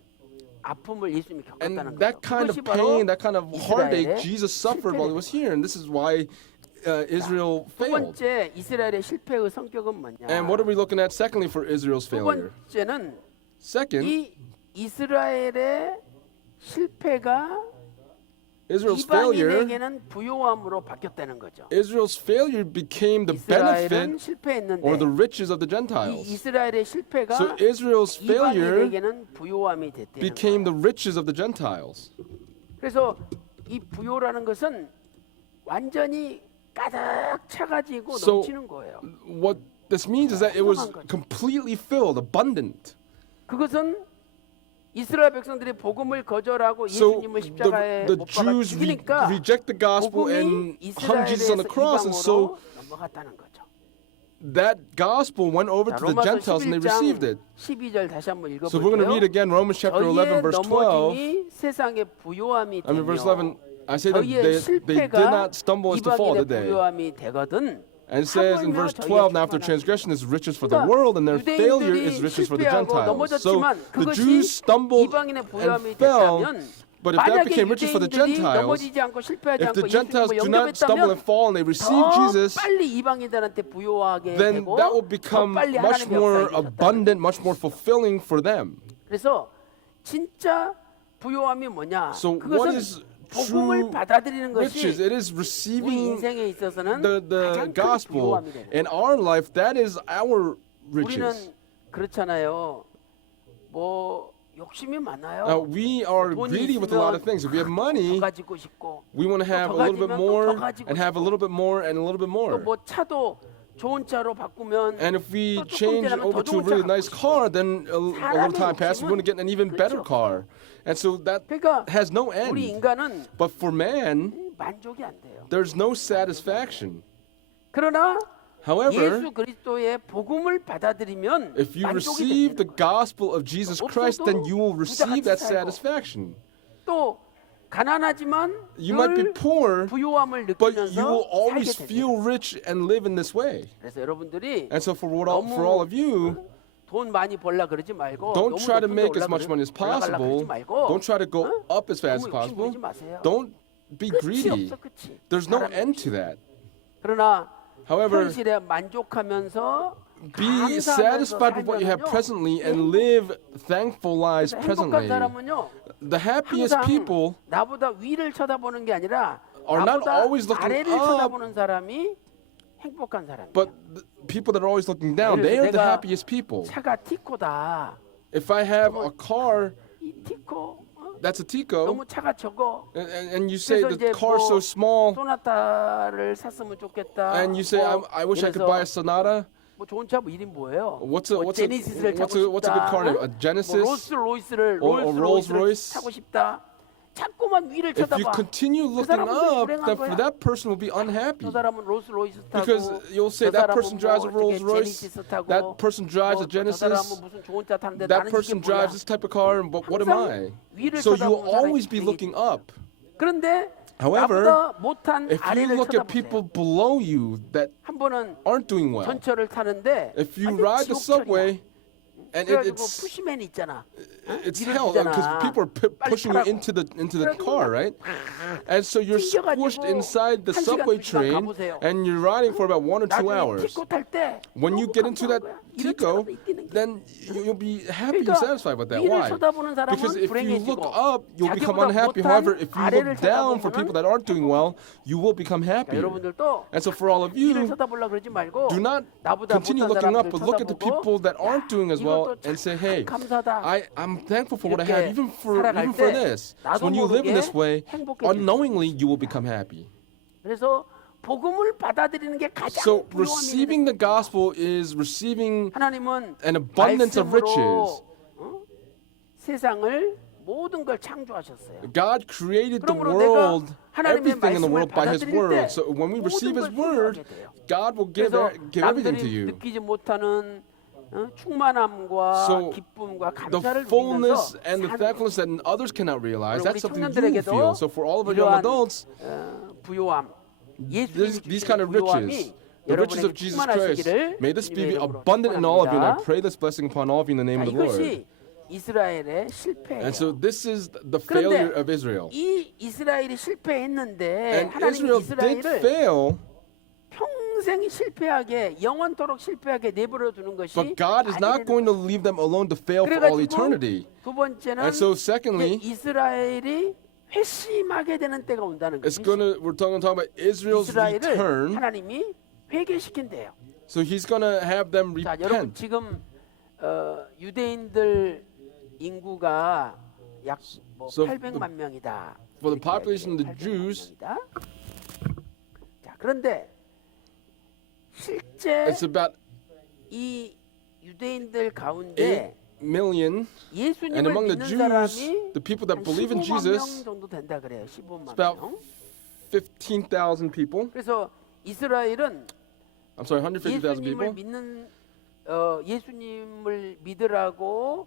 아픔을 예수님이 겪었다는 And 거죠. that kind of 그것이 바로 pain, that kind of heartache, 이스라엘의 Jesus suffered while he was here, and this is why Israel 두 failed. 번째 이스라엘의 실패의 성격은 뭐냐? And what are we looking at? Secondly, for Israel's 두 failure. 번째는 Second, 이 이스라엘의 실패가 Israel's failure. 이방인에게는 부요함으로 바뀌었다는 거죠. Israel's failure became the 이스라엘은 benefit 실패했는데 or the riches of the 이 Gentiles. 이스라엘의 실패가 So Israel's failure 이방인에게는 부요함이 됐다는 became 거예요. the riches of the Gentiles. 그래서 이 부요라는 것은 완전히 가득 차가지고 So- 넘치는 거예요. What this means is that it was completely filled, abundant. 그것은 이스라엘 백성들이 복음을 거절하고 So 예수님을 십자가에 the 못 박아 Jews 죽이니까 reject the gospel 복음이 and hung Jesus on 이스라엘에서 the cross, and 이방으로 so 넘어갔다는 거죠. that gospel went over 자, to the 로마서 Gentiles and they received 11장 it. 12절 다시 한번 So we're going to read 읽어볼게요. again Romans chapter 11 저희의 verse 12. 넘어짐이 세상의 부요함이 I mean verse 되며 11. I say that 저희의 they did 실패가 not stumble as to fall, 이방인의 did they? 부요함이 되거든 And it says in verse 12, now after transgression is riches for the world, and their failure is riches for the Gentiles. So the Jews stumbled 이방인의 and 부요함이 fell, 됐다면 but if that 만약에 became riches for the 유대인들이 Gentiles, 넘어지지 않고 실패하지 if 않고 the Gentiles 예수님을 do not stumble and 영접했다면 fall and they receive 더 Jesus, 빨리 이방인들한테 부요하게 then 되고 that will 더 become 빨리 much 하나님의 more 역사에 abundant, much more fulfilling for them. 그래서 진짜 부요함이 뭐냐? So what 그것은 is 복음을 true 받아들이는 riches? 것이 It is 우리 receiving 인생에 있어서는 the 가장 큰 gospel 부요함이 되는. in our life. That is our 우리는 riches. 그렇잖아요. 뭐 욕심이 많아요. Now we are 돈이 greedy with a lot of 있으면 things. If we have 더 money, 가지고 싶고 we want to have a 더 little bit 가지면 more 또 더 가지고 and have a 싶고. little bit more and a little bit more. 또 뭐 차도 좋은 차로 바꾸면 And if we 또 조금 change 지나면 over 더 to a 좋은 차 really 갖고 nice 싶고. car, then a little time passes, we want to get an even better 그렇죠. car. And so that 그러니까 has no 우리 end. 인간은 But for man, 만족이 안 돼요. there's no satisfaction. 그러나 However, 예수 그리스도의 복음을 받아들이면 if you 만족이 receive the 되는 거예요. gospel of Jesus Christ, then you will receive that satisfaction. 또 가난하지만 You might be 늘 poor, 부요함을 but you 느끼면서 will always 살게 됩니다. feel rich and live in this way. 그래서 여러분들이 And so for all of you, 돈 많이 벌라 그러지 말고 don't 너무 try to 높은데 make as much money as 올라가려고 possible. 그러지 말고 Don't try to go up as fast as 너무 욕심 possible. 부리지 마세요. Don't be 끝이 greedy. 없어 끝이. There's no 사람은. end to that. 그러나 However, 현실에 만족하면서 be satisfied with what you have presently and live thankful lives 행복한 presently. 사람은요 The happiest 항상 people 나보다 위를 쳐다보는 게 아니라 are not 나보다 always looking 아래를 up, 쳐다보는 사람이 행복한 사람이에요. but the people that are always looking down, they are the happiest people. 차가 티코다. If I have a car 이 티코 that's a Tico, 너무 차가 적어. and you say 그래서 the 이제 car's so 뭐 small, 소나타를 샀으면 좋겠다. and you say I wish I could buy a Sonata. 뭐 좋은 차 뭐 이름 뭐예요? What's a 뭐 제니시스를 타고 what's a good car name? A 싶다. Genesis? 뭐 롤스로이스를 Or a Rolls-Royce? 타고 싶다. 자꾸만 위를 If you 쳐다봐. continue looking 사람은 up, 불행한 then 거야. that person will be unhappy. 저 사람은 롤스로이스 타고 Because you'll say 저 that 사람은 person drives a 뭐 Rolls 어떻게 Royce, 제니시스 타고 that person drives a 저 사람은 Genesis, 무슨 좋은 차 타는데 that 나는 person 이게 뭐야. drives this type of car, and what am I? 위를 So you'll 쳐다보는 always be 사람이 looking up. 그런데 However, 나보다 못한 if you 아래를 look at people 쳐다보세요. below you that 한 번은 aren't doing well, 전철을 타는데 if you 완전 ride the 지옥철이야. subway and 그래가지고 it's 푸시맨 있잖아. it's 밀어주잖아. hell because people are 빨리 pushing you 타라고. into the 그래가지고 car, right? And so you're squished 튕겨가지고 inside the 한 시간, subway 두 시간 train, 가보세요. and you're riding for about 1 or 2 나중에 hours. 티코 탈 때 When you 너무 get into that 감사한 거야. 이런 Tico, 차가 있다는 게. then you'll be happy and 그러니까 satisfied with that. 위를 Why? 쳐다보는 사람은 Because if you look 불행해지고 up, you'll become 자기보다 unhappy. 못한 However, if you 아래를 look down for people that aren't doing well, you will become 그러니까 happy. 여러분들도 And so for all of 위를 you, 쳐다보려 그러지 말고 do not 나보다 continue 못한 looking up, 사람들 but look at the people 쳐다보고 that aren't doing as well 이것도 and say, 참 hey, 감사하다. I'm thankful for what I have, 이렇게 even for 살아갈 this. 때 So when you live in this way, 행복해질 unknowingly you will become happy. 그래서 복음을 받아들이는 게 가장 So 부요함이 receiving 있는 the gospel is receiving 하나님은 an abundance of riches. 말씀으로 세상을 모든 걸 창조하셨어요. God created the 그러므로 world, 내가 하나님의 everything in the 말씀을 world by His 받아들일 word. 때 So when we receive His 모든 걸 word, 소유하게 돼요. God will give 그래서 everything to 남들이 you. 느끼지 못하는 충만함과 So 기쁨과 the 감사를 fullness 누리면서 and the 사는 thankfulness that others cannot realize, 우리 that's something you will 청년들에게도 feel. So for all of our young 이러한 adults, 부요함, 예수님이 these 주시는 kind of riches, 부요함이 the riches 여러분에게 of Jesus Christ, 충만하시기를 may this be 주님의 이름으로 abundant in all of you. And I 축원합니다. pray this blessing upon all of you in the name 자, of the Lord. 이것이 이스라엘의 실패예요. And so this is the 그런데 failure of Israel. 이 이스라엘이 실패했는데 And 하나님이 Israel did 이스라엘을 fail, 평생 실패하게 영원토록 실패하게 내버려 두는 것이 but God is not 아니라는 going to leave them alone to fail for all 그래가지고 eternity. 두 번째는 And so 이제 secondly, 이스라엘이 회심하게 되는 때가 온다는 it's 거죠. we're talking about Israel's 이스라엘을 return. 하나님이 회개시킨대요. So He's going to have them 자, 여러분 repent. 지금 유대인들 인구가 약 뭐 So 800만 명이다. For the population of the 800만 Jews, 명이다. 자, 그런데 실제 it's about 이 유대인들 가운데 8 million. And 예수님을 among the 믿는 Jews, 사람이 the people that 한 believe in 15만 Jesus, 명 정도 된다 그래요. 15만 about 명. 15,000 people. 그래서 이스라엘은 I'm sorry, 150,000 예수님을 people. 믿는 예수님을 믿으라고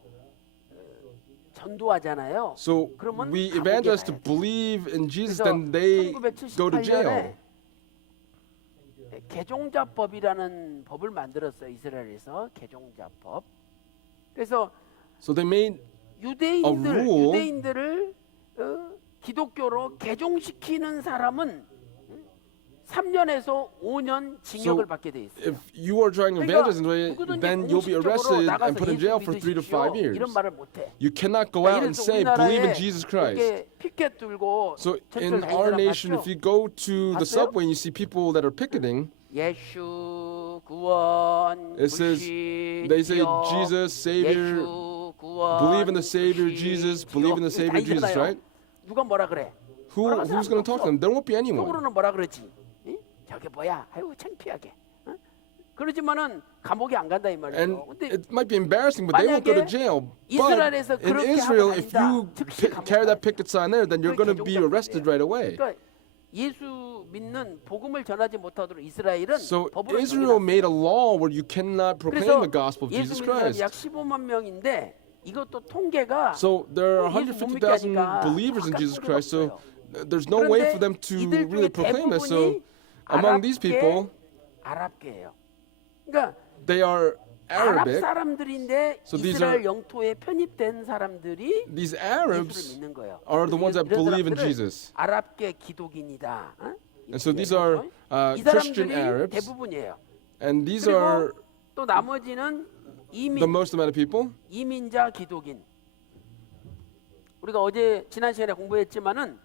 전도하잖아요. So 그러면 we 감옥에 evangelize to 가야 돼. believe in Jesus, 그래서 then they go to jail. 1978년에 개종자법이라는 법을 만들었어요. 이스라엘에서 개종자법. 그래서 So they made rule. 유대인들을 기독교로 개종시키는 사람은 3년에서 5년 징역을 So, 받게 돼 있어요. if you are trying to evangelize in the way, then you'll be arrested and put in jail for 3 to 5 years. 이런 말을 못 해. You cannot go out and say, believe in Jesus Christ. 이렇게 피켓 들고 So 철철 in our 다니는 사람 nation, if 봤죠? you go to the 봤어요? subway and you see people that are picketing, 예수 구원 It says, they say 구시지요. Jesus, Savior, 예수 구원 believe in the Savior Jesus, 구시지요. believe in the 이거 다 Savior Jesus, 있잖아요. right? 누가 뭐라 그래? Who's going to talk to them? There won't be anyone. 속으로는 뭐라 그러지? 응? 저게 뭐야? 아이고 창피하게. 응? 그러지만은 감옥에 안 간다 이 And 말이에요. 근데 it might be embarrassing, but they won't go to jail. But 이스라엘에서 in 그렇게 Israel, 하고 if 다닌다, you 즉시 감옥 carry that 가야 돼. picket sign there, then you're going to be arrested right away. 그러니까 예수 믿는 복음을 전하지 못하도록 이스라엘은 So 법으로 Israel 정해놨어요. made a law where you cannot proclaim 그래서 the gospel of Jesus 예수 믿는 사람이 Christ. 약 15만 명인데 이것도 통계가 So there are 예수 못 믿게 150,000 하니까 believers in 약간 Jesus 통계가 Christ. So 없어요. there's no way 그런데 for them to 이들 really 중에 proclaim this. So 대부분이 among these people, 아랍계예요. 그러니까 they are 아랍 Arabic. 사람들인데 So these 이스라엘 are- 영토에 편입된 사람들이 These 예수를 Arabs 믿는 거예요. are the ones that 이런 believe in 사람들을 Jesus. 아랍계 기독인이다. 어? And so these 이렇게 are 얘기하죠. 이 Christian 사람들이 Arabs, 대부분이에요. and these are 그리고 또 나머지는 the most amount of people. 이민자 기독인. 우리가 어제 지난 시간에 공부했지만은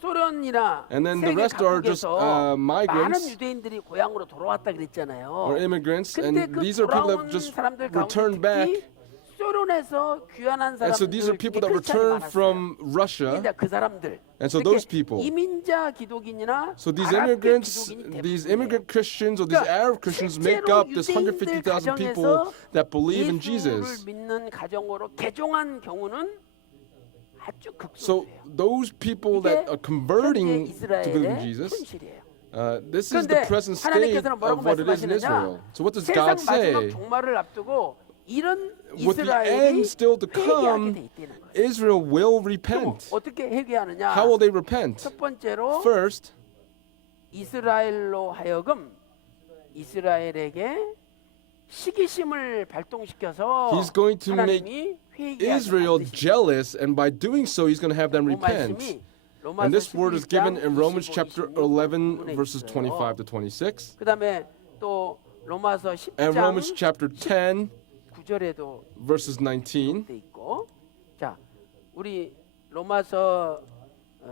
소련이나 And then the 세계 rest are just, 각국에서 많은 migrants 유대인들이 고향으로 돌아왔다 그랬잖아요. or immigrants, 근데 and 그 these are people 돌아온 that just 사람들 returned 가운데 back. 특히 소련에서 귀환한 And so 사람들 these are people that 크리스찬이 returned 많았어요. from Russia. 이제 그 사람들. And so 이렇게 those people. 이민자 기독인이나 So these 아랍계 immigrants, 기독인이 these 대부분이에요. immigrant Christians or these 그러니까 Arab Christians make 실제로 up this 유대인들 150,000 people 가정에서 that believe in 예수를 Jesus. 믿는 가정으로 개종한 경우는 아주 So 극소수예요. those people that are 현재 converting to believe in 이스라엘의 Jesus, 현실이에요. this is the 그런데 present state 하나님께서는 뭐라고 of what it is in Israel. 말씀하시느냐? So what does 세상 God 마지막 say? 종말을 앞두고 이런 With the 이스라엘이 end still to 회개하게 come, 돼 있다는 거예요. Israel will 그럼 repent. 어떻게 회개하느냐? How will they repent? 첫 번째로 First, 이스라엘로 하여금 이스라엘에게 시기심을 발동시켜서 He's going to make 하나님이 회개하게 Israel 만드십니다. jealous, and by doing so, he's going to have them 그 repent. 말씀이 And this word is given 11장 in Romans 25, chapter 26 11, 부분에 verses 있어요. 25 to 26. 그다음에 또 로마서 And 10장 Romans chapter 10, 9절에도 verses 19. 돼 있고, 자 우리 로마서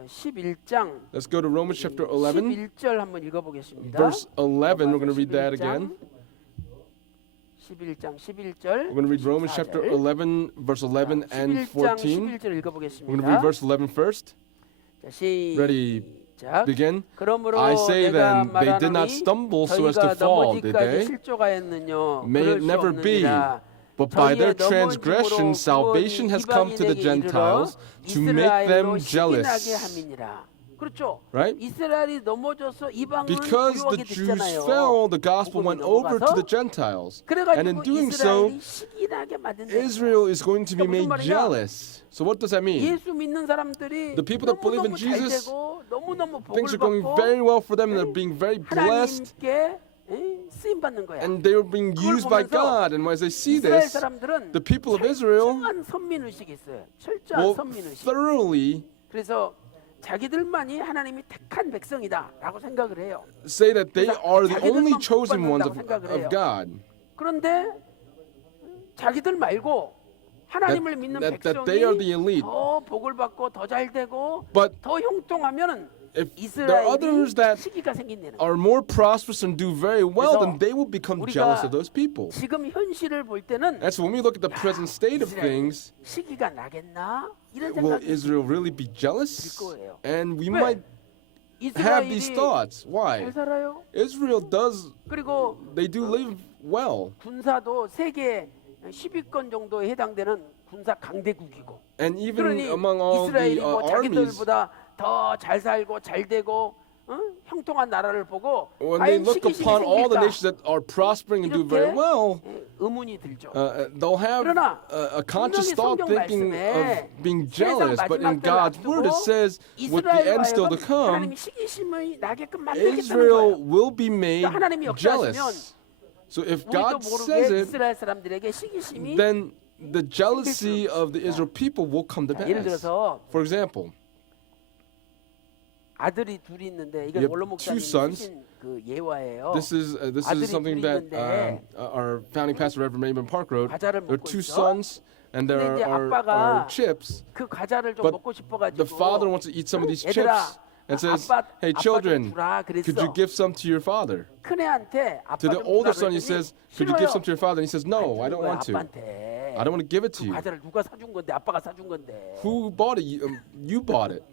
11장 Let's go to Romans chapter 11, 11절 한번 읽어보겠습니다. verse 11. We're going to read that 11장, again. 11장 11절. We're going to read Romans chapter 11, verse 11 and 11장 14. 11절 We're 읽어보겠습니다. going to read verse 11 first. 자, 시작. Ready, begin. 그러므로 I say 내가 then, they did not 말하노니 stumble so as to 저희가 fall, did 넘어지까지 they? 실족하였느뇨. May 그럴 it 수 never be. 없느니라. But by their 저희의 transgression, 넘어짐으로 salvation has come to the 이방인에게 Gentiles 이르러 to make them 이스라엘로 시기나게 jealous. 함이니라. 그렇죠. Right? 이스라엘이 넘어져서 이방은 Because the 두려워하게 Jews 됐잖아요. fell, the gospel went over to the 넘어가서 Gentiles. And in 그래가지고 doing so, 이스라엘이 시기나게 만든다. Israel is going to be 그러니까 무슨 made 말이냐? jealous. So what does that mean? 예수 믿는 사람들이 The people that believe in 너무너무 잘 Jesus, 되고 너무너무 복을 Things are going 받고 very well for them and they're being very blessed. 하나님께 쓰임 받는 거야. And they are being 그걸 used by 보면서 God. And as they see 이스라엘 this, 사람들은 the people of Israel 철저한 선민의식이 있어요. 철저한 will 선민의식. thoroughly 그래서 자기들만이 하나님이 택한 백성이다라고 생각을 해요. say that they are the only 자기들만 chosen ones 복받는다고 생각을 해요. of God. 그런데 자기들 말고 하나님을 믿는 that they are the 백성이 elite. 더 복을 받고 더 잘 되고 But 더 형통하면은 if there are others 이스라엘이 that 시기가 생긴다는 거예요. are more prosperous and do very well, 그래서 then they will become 우리가 jealous of those people. 지금 현실을 볼 때는 And so when we look at the present state of 이스라엘 things, 시기가 나겠나 이런 will 생각이 Israel really be jealous? 거예요. And we 왜? might have these 이스라엘이 thoughts. 잘 Why? 살아요. Israel does, 그리고 they do live well. 군사도 세계 10위권 정도에 해당되는 군사 강대국이고 And even 그러니 among all the 이스라엘이 뭐 armies, 자기들보다 더 잘 살고 잘 되고 형통한 나라를 보고 When they 과연 look 시기심이 upon all the 생길까? nations that are prospering and do very 이렇게 well, 의문이 들죠. they'll have 그러나 a conscious 분명히 thought 성경 thinking 말씀에 of being 세상 jealous. But in 마지막 때를 God's word it 앞두고 says, with the end still to 이스라엘과 come, 하나님이 시기심이 나게끔 만들겠다는 Israel 거예요. will be made 하나님이 역사하시면 jealous. So if 우리도 God 모르게 says it, 이스라엘 사람들에게 시기심이 then the jealousy of the Israel people will come to 예를 pass. 들어서 For example, 아들이 둘이 있는데 You 이건 have 원로 two 목사님이 sons. 쓰신 그 예화예요. this is 아들이 something 둘이 that 있는데 our founding pastor Reverend Raymond Park wrote. 과자를 There are 먹고 two 있어. sons, and there 근데 이제 are 아빠가 chips. 그 과자를 좀 But 먹고 싶어가지고 The father wants to eat some of these chips 얘들아, and says, 아빠, "Hey, 아빠 좀 children, 주라 그랬어. could you give some to your father?" 큰애한테 아빠 To the 좀 older 주라 son, he 그랬더니 says, "Could you give some to 싫어요. your father?" And he says, "No, I don't want to. 아빠한테. I don't want to give it to 그 you. 과자를 누가 사준 건데 아빠가 사준 건데. Who bought it? You bought it."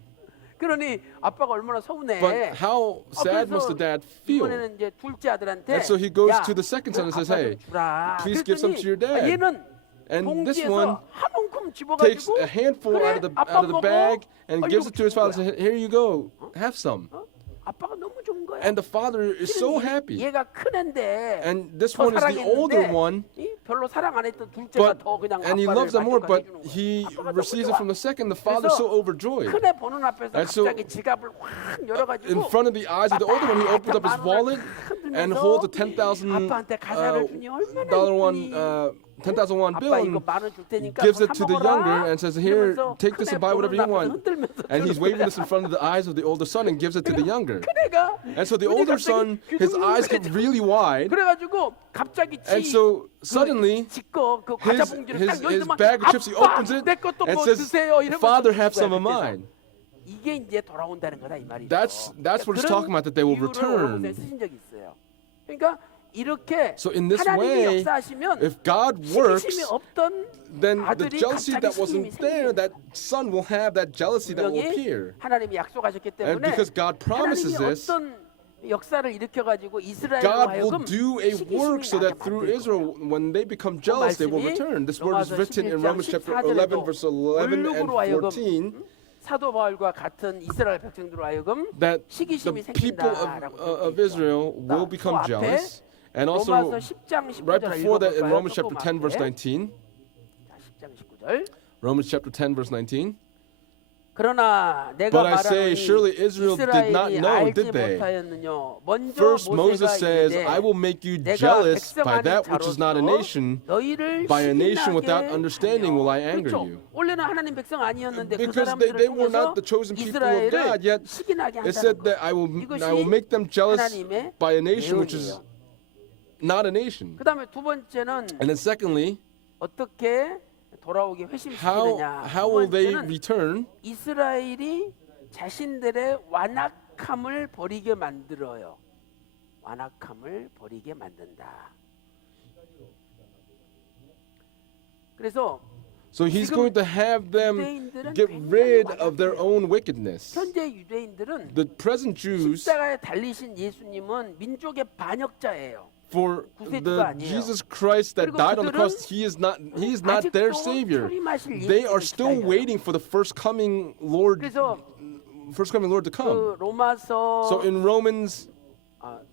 그러니 아빠가 얼마나 서운해. But how sad must the dad feel? 이번에는 이제 둘째 아들한테 And so he goes 야, to the second son and says, 아빠 좀 "Hey, 주라." please give some to your 그랬더니 dad. 얘는 And this 봉지에서 one 한 움큼 takes 집어가지고 a handful 그래, out of 아빠 the 먹어. bag and gives it to his father and 거야. says, "Here you go, have some." 아빠가 너무 좋은 거야. And the father is so 실은 happy. 얘가 큰 애인데 And this 더 one is the older 사랑했는데 one, 이 별로 사랑 안 했던 둘째가 but 더 그냥 and he 아빠를 loves them more, but 만족하게 해주는 거야. he 아빠가 너무 receives it 좋아. from the second. The father's so 그래서 overjoyed. 큰애 보는 앞에서 And so, 갑자기 지갑을 확 열어가지고 In front of the eyes of the older one, he opens up his wallet and holds a 아빠한테 과자를 주니 얼마나 $10,000 one, 이쁘니. 10,000 won bill 아빠 이거 and 만 원 줄 테니까 gives 사 it to the 먹어라. younger and says, "Here, 이러면서 take this 큰애 and buy whatever you 보는 want." 앞에서 흔들면서 And he's 주는 waving 거야. this in front of the eyes of the older son and gives it to the younger. 큰애가 And so the 눈이 older 갑자기 son, his eyes get really wide, 그래가지고 갑자기 and so suddenly 지꺼 그 과자 his 봉지를 딱 his 열더만 bag of chips, he opens it 내 것도 and 뭐 says, 드세요 이러면서 "Father, 줄 have 거야, some of 그때서. mine." 이게 이제 돌아온다는 거다 이 말이죠. That's what it's talking about, that they will return. 쓰신 적이 있어요. 그러니까 이렇게 So in this 하나님이 way, 역사하시면 if God works, 시기심이 없던 then the 아들이 jealousy 갑자기 that wasn't 시기심이 there, 생기는 that son will have that jealousy that will 분명히 appear. 하나님이 약속하셨기 And 때문에 because God promises 하나님이 this, 어떤 역사를 일으켜가지고 이스라엘로 God 하여금 will do a work so 시기심이 that 나게 through 만들 Israel, 거예요. when they become jealous, they will 말씀이 return. This word is 로마서 written in 11장 Romans chapter 14절에도 11, verse 11 and 얼룩으로 하여금 14, 사도 바울과 같은 이스라엘 백성들로 하여금 that the 시기심이 people 생긴다라고 of 되어 있죠. Israel will 또 become 앞에 jealous. And also, 로마서 10장 19절 right before that, in 읽어볼까요? Romans chapter 조금 10, verse 앞에. 19, 10장 19절. Romans chapter 10, verse 19, 그러나 내가 But I say, 말하노니 surely Israel did not 이스라엘이 know, 알지 did they? 못하였느뇨. 먼저 First 모세가 Moses says, 이르되 "I will make you 내가 jealous 백성 by 아닌 that which is not a 자로서 nation. 너희를 By a nation without 시기나게 understanding will I anger 그렇죠. you." 원래는 하나님 백성 아니었는데 그 Because 사람들을 they were 통해서 not the chosen people of God, 이스라엘을 yet 시기나게 it 한다는 said that 거예요. I will make them jealous 하나님의 by a nation which is 예언이에요. not a nation. 그다음에 두 번째는 And then secondly, 어떻게 돌아오게 회심시키느냐. how 두 will they 번째는 return? 이스라엘이 자신들의 완악함을 버리게 만들어요. 완악함을 버리게 만든다. 그래서 So he's 지금 going to have them 유대인들은 get 굉장히 rid of their 완악해요. own wickedness. 현재 유대인들은 The present Jews, 십자가에 달리신 예수님은 민족의 반역자예요. for 구세주가 the 아니에요. Jesus Christ that 그리고 died on the 그들은 cross, he is not their 아직도 savior. 초림하실 They are 예수님을 still 기다려요. waiting for the first coming Lord 그래서 to come. 그 로마서 So in Romans,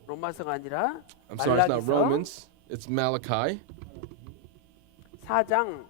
로마서가 아니라 I'm sorry, it's not 말라기서 Romans, it's Malachi, 4장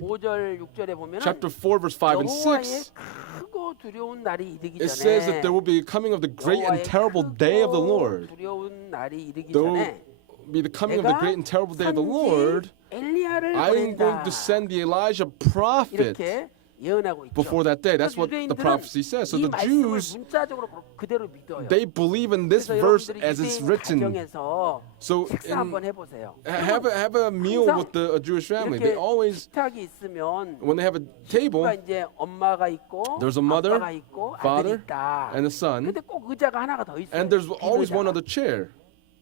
5절 6절에 보면은 chapter 4, verse 5 and 여호와의 6. 크고 두려운 날이 이르기 It says that 전에 there will be a coming of the great and 여호와의 terrible day of the 크고 Lord. 두려운 날이 이르기 There will 전에 be the coming of the 내가 great and terrible day of the 선지 Lord. 엘리야를 I am going 보낸다. to send the Elijah prophet 이렇게 예언하고 있죠. before that day. That's what the 유대인들은 prophecy says. So 이 the 말씀을 Jews, 문자적으로 그대로 믿어요. they believe in this 그래서 verse 여러분들이 as it's 유대인 written. 가정에서 So 식사 한번 해보세요. have a meal 항상 with a Jewish family. They 이렇게 always, 식탁이 있으면 when they have a table, 친구가 이제 엄마가 있고 there's a mother, 아빠가 있고 아들이 father, 있다. and a son, 근데 꼭 의자가 하나가 더 있어요. and there's always 긴 one 의자가. other chair.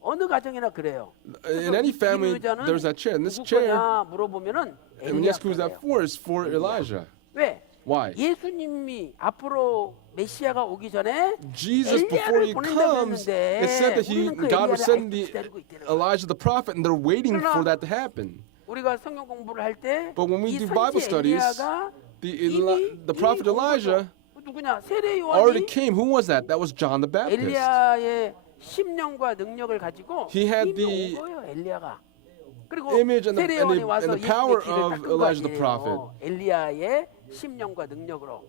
어느 가정이나 그래요. In any family, there's that chair. And this 누구 chair, 거냐 물어보면은 and 엘리야 yes, who's that 거예요. for? Is for Elijah. 왜? Why? 예수님이 앞으로 메시아가 오기 전에 Jesus, before he 엘리야를 보낸다고 comes, 했는데 it said that 우리는 그 God would 엘리야를 send 아직도 the 기다리고 있다는 거예요. Elijah the prophet, and they're waiting 그러나 for that to happen. 우리가 성경 공부를 할 때 But when we 이 do Bible 선지 studies, 엘리야가 The 이미 prophet 온 거죠. Elijah 누구냐? 세례 already 요한이 came. Who was that? That was John the Baptist. 엘리야의 심령과 능력을 가지고 He had 이미 the 온 거예요, 엘리야가. 그리고 image and 세례 the 요한이 와서 and the power 예수님의 길을 of 닦은 거 Elijah the 아니에요. prophet. 엘리야의 심령과 능력으로.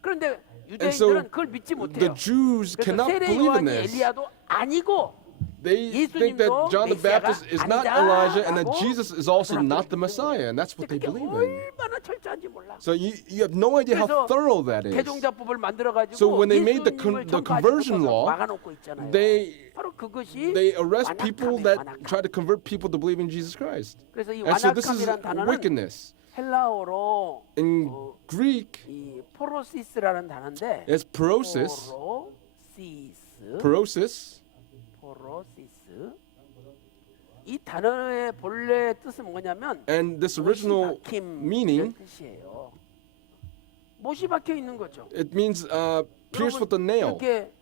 그런데 And so 유대인들은 그걸 믿지 the 못해요. Jews 그래서 cannot 세례 believe in 요한이 this. 엘리야도 아니고 They think that John the Baptist is not Elijah and that Jesus is also not the Messiah, and that's what they 그게 believe in. 얼마나 철저한지 몰라. So you have no idea how 그래서 thorough that is. 개종자법을 만들어 가지고 So when they made the 예수님을 the 전파하지 conversion 못하게 law, 막아놓고 있잖아요. they 바로 그것이 arrest people 완악함이에요, that 완악함. try to convert people to believe in Jesus Christ. 그래서 이 And so this is 완악함이란 단어는 wickedness. 헬라어로 In Greek, 이 포로시스라는 단어인데 it's prosis, 포로시스 이 단어의 본래 뜻은 뭐냐면 and this original meaning, 뜻이에요. 못이 박혀 있는 거죠. it means pierced with a 여러분, nail. 이렇게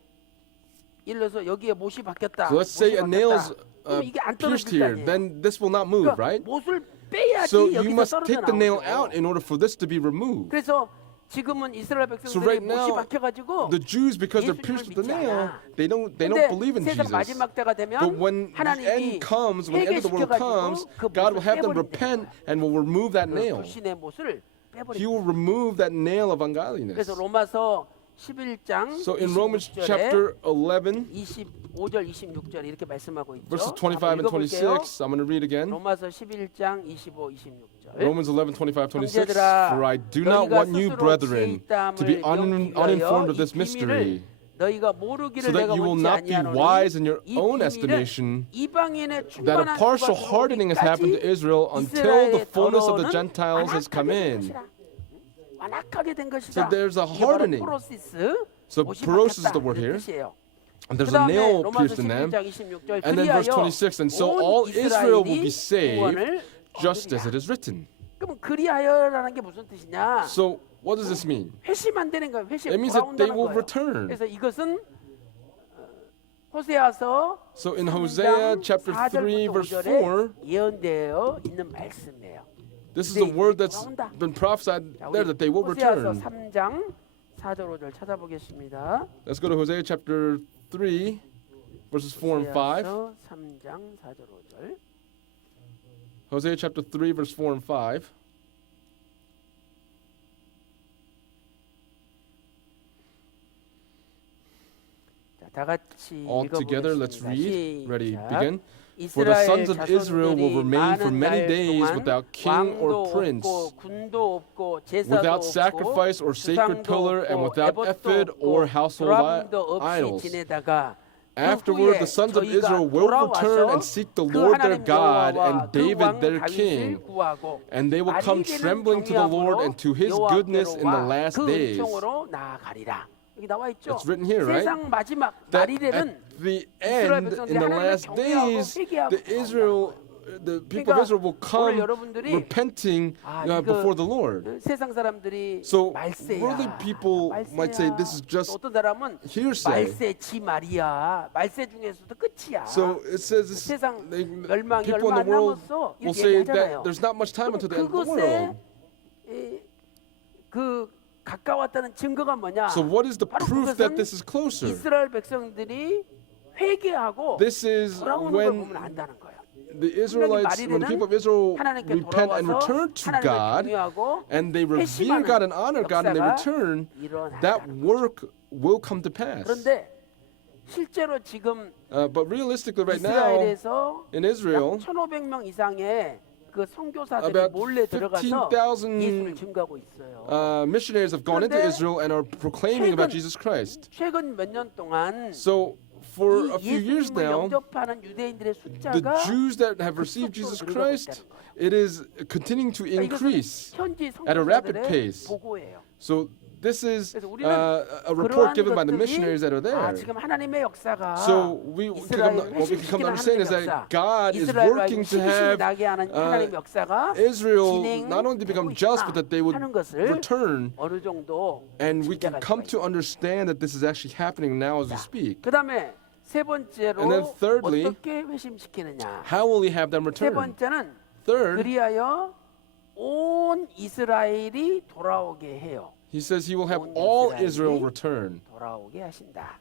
예를 들어서 여기에 못이 박혔다. So let's say a 못이 nail is 박혔다. 그럼 이게 안 pierced 떨어질 거 here, 아니에요. then this will not move, 그러니까 right? 못을 빼야지 So you 여기서 must 떨어져 take the nail 나오죠. out in order for this to be removed. 그래서 지금은 이스라엘 So 백성들이 right 못이 now, 박혀가지고 the Jews, because they're 예수님을 pierced with the 믿지 nail, 않아. they don't 근데 believe in 세상 Jesus. 마지막 때가 되면 But when the 하나님이 end comes, when the end of the world comes, 회개시켜가지고 그 God will 못을 have them 빼버린다는 repent 거야. and will remove that 그 nail. 불신의 못을 He 빼버린다. will remove that nail of ungodliness. 그래서 로마서 11장 So in Romans 26절에 chapter 11, 25절 26절 이렇게 말씀하고 있죠. verses 한번 25 and 읽어볼게요. 26, I'm going to read again. 로마서 11장 25, 26절. Romans 11, 25, 26. 형제들아, For I do not 너희가 want you, 스스로 brethren, to be 지혜있다함을 uninformed of 이 this 비밀을 mystery, 너희가 모르기를 so that 내가 you will 원치 not be 아니하노니 wise in your 이 own 비밀은 estimation, 이방인의 that a 충만한 partial 수가 hardening has happened to 들어오기까지 Israel until the 이스라엘의 fullness of the 더러는 Gentiles has come 완악하게 된 in. 것이라. 완악하게 된 것이다. So there's a 이게 바로 hardening. 프로시스, So 못이 porosis is 박혔다 the word 이런 here. 뜻이에요. And there's a 그다음에 nail 로마서 pierced in them. 11장 26절 And then verse 26, and so all Israel will be saved, just as it is written. 그럼 그리하여라는 게 무슨 뜻이냐? So what does this mean? 회심한다는 거예요. 회심 It means that they 돌아온다는 will 거예요. return. 그래서 이것은 호세아서 So in Hosea chapter 3 verse 4, 예언되어 있는 말씀이에요. this is a word that's been prophesied 자, there that they will 호세아서 return. 3장 4절 5절 찾아보겠습니다. Let's go to Hosea chapter 3 verses 4 and 5. 호세아서 3장 4절 5절. Hosea chapter 3 verse 4 and 5. 자, 다 같이 All together, let's 읽어보겠습니다. read. Ready, 시작. begin. For the sons 이스라엘 of Israel will 자손들이 remain for 많은 many 날 days 동안 without king or 왕도 prince, 없고 군도 없고 제사도 without 없고 sacrifice or sacred 주상도 pillar, and 없고 without 에봇도 ephod 없고 or household 드럼도 없이 idols. 지내다가 Afterward, the sons of Israel will return and seek the Lord their God and David their king, and they will come trembling to the Lord and to his goodness in the last days. 여기 나와 있죠. It's written here, right? 세상 마지막 That 날이래는 at the 이스라엘 end, 백성들이 in the 하나님을 last 경외하고 days, 회개하고 the people of Israel will 오늘 come 여러분들이 repenting 이거 before the Lord. 세상 사람들이 So 말세야. worldly people 말세야. might say this is just 어떤 사람은 hearsay. 말세지 말이야. 말세 중에서도 끝이야. So it says this, 세상 멸망이 people in 얼마 the 안 world 남았어. will 이렇게 say 얘기하잖아요. that there's not much time until the end of the 그것에 world. 그 가까웠다는 증거가 뭐냐? So what is the 바로 proof that 그것은 this is closer? 이스라엘 백성들이 회개하고 This is 돌아오는 걸 when 보면 안다는 거예요. the Israelites, when the people of Israel 하나님께 repent and 돌아와서 return to 하나님을 God, 경외하고 and they revere 회심하는 God and honor God, and they 역사가 return, 일어난다는 that 거죠. work will come to pass. 그런데 실제로 지금 But realistically, right now 이스라엘에서 in Israel, 약 1,500명 이상의 그 선교사들이 about 몰래 들어가서 15,000 예수를 증거하고 있어요. missionaries have gone into 그런데 Israel and are proclaiming about 최근- Jesus Christ. 최근 몇 년 동안 So for a 이 few years 예수님을 now, 영접하는 유대인들의 the 숫자가 Jews that have received Jesus Christ, it is continuing to increase 현지 at a rapid 선교사들의 pace. 보고예요. So this is 그래서 우리는 a report 그러한 given by the 것들이 missionaries that are there. 지금 하나님의 역사가 So what we can come to understand is that God is working to have 나게 하는 하나님의 역사가 Israel 진행되고 not only to become just, but that they would 하는 것을 return, 어느 정도 and we can 짐작할 come 수가 to understand that this is actually happening now as we speak. 그다음에 세 번째로 And then thirdly, 어떻게 회심시키느냐? How will He have them 세 return? 번째는 Third, 그리하여 온 이스라엘이 돌아오게 해요. He says he will have 온 all 이스라엘이 Israel return. 돌아오게 하신다.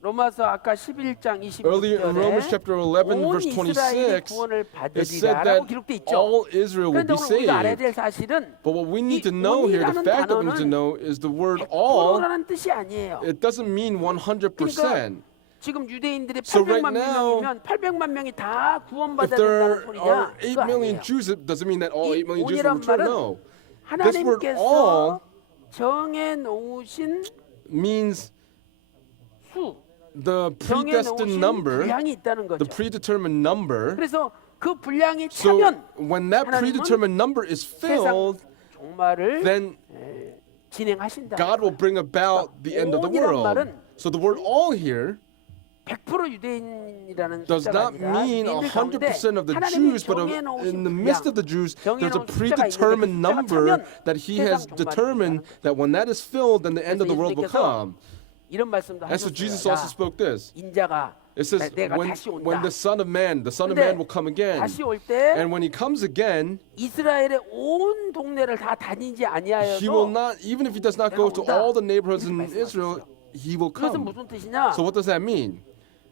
로마서 아까 11장 Earlier in Romans 26절에 chapter 11 온 verse 이스라엘이 26, 구원을 it said 받으리라라고 that 기록돼 있죠. all Israel will 그런데 be 오늘 우리가 알아야 saved. 될 사실은 But what we need 이 to know here, the 온이라는 fact that we need to 단어는 know is the word all, 100%라는 뜻이 아니에요. it doesn't mean 100%. 그러니까 지금 유대인들이 So 800만 right now, 명이면 800만 명이 다 If 구원받아야 there 된다는 are 소리냐? 8 그거 million 아니에요. Jews, it doesn't mean that all 이 8 million Jews will 온이란 return. 말은 No. This word all 하나님께서 정해 놓으신 means 수, the 정해 predestined 놓으신 number, 분량이 있다는 the 거죠. predetermined number. 그래서 그 분량이 So 차면 when that 하나님은 predetermined number is 세상 filled, 종말을 then 진행하신다. God will bring about the end of the 온이란 world. 말은 So the word all here 100% 유대인이라는 does 숫자가 not 아니라 mean 유대인들 가운데 100% of the 하나님이 Jews, but 정해놓으신 in the midst of the Jews, there's a 정해놓은 숫자가 predetermined 있는데 그 number 숫자가 that He 차면 has 세상 종말이 determined 일어나는 that when that is filled, then the end of the world will 예수님께서 come. 이런 말씀도 And so 하셨어요. Jesus also spoke this. 인자가 It says, 내가 when 다시 온다. the Son of Man 근데 will come again. 다시 올 때 And when He comes again, 이스라엘의 온 동네를 다 다니지 He will 아니하여도 not, even if He does not go to all the neighborhoods in Israel, He will 그것은 come. 무슨 뜻이냐? So what does that mean?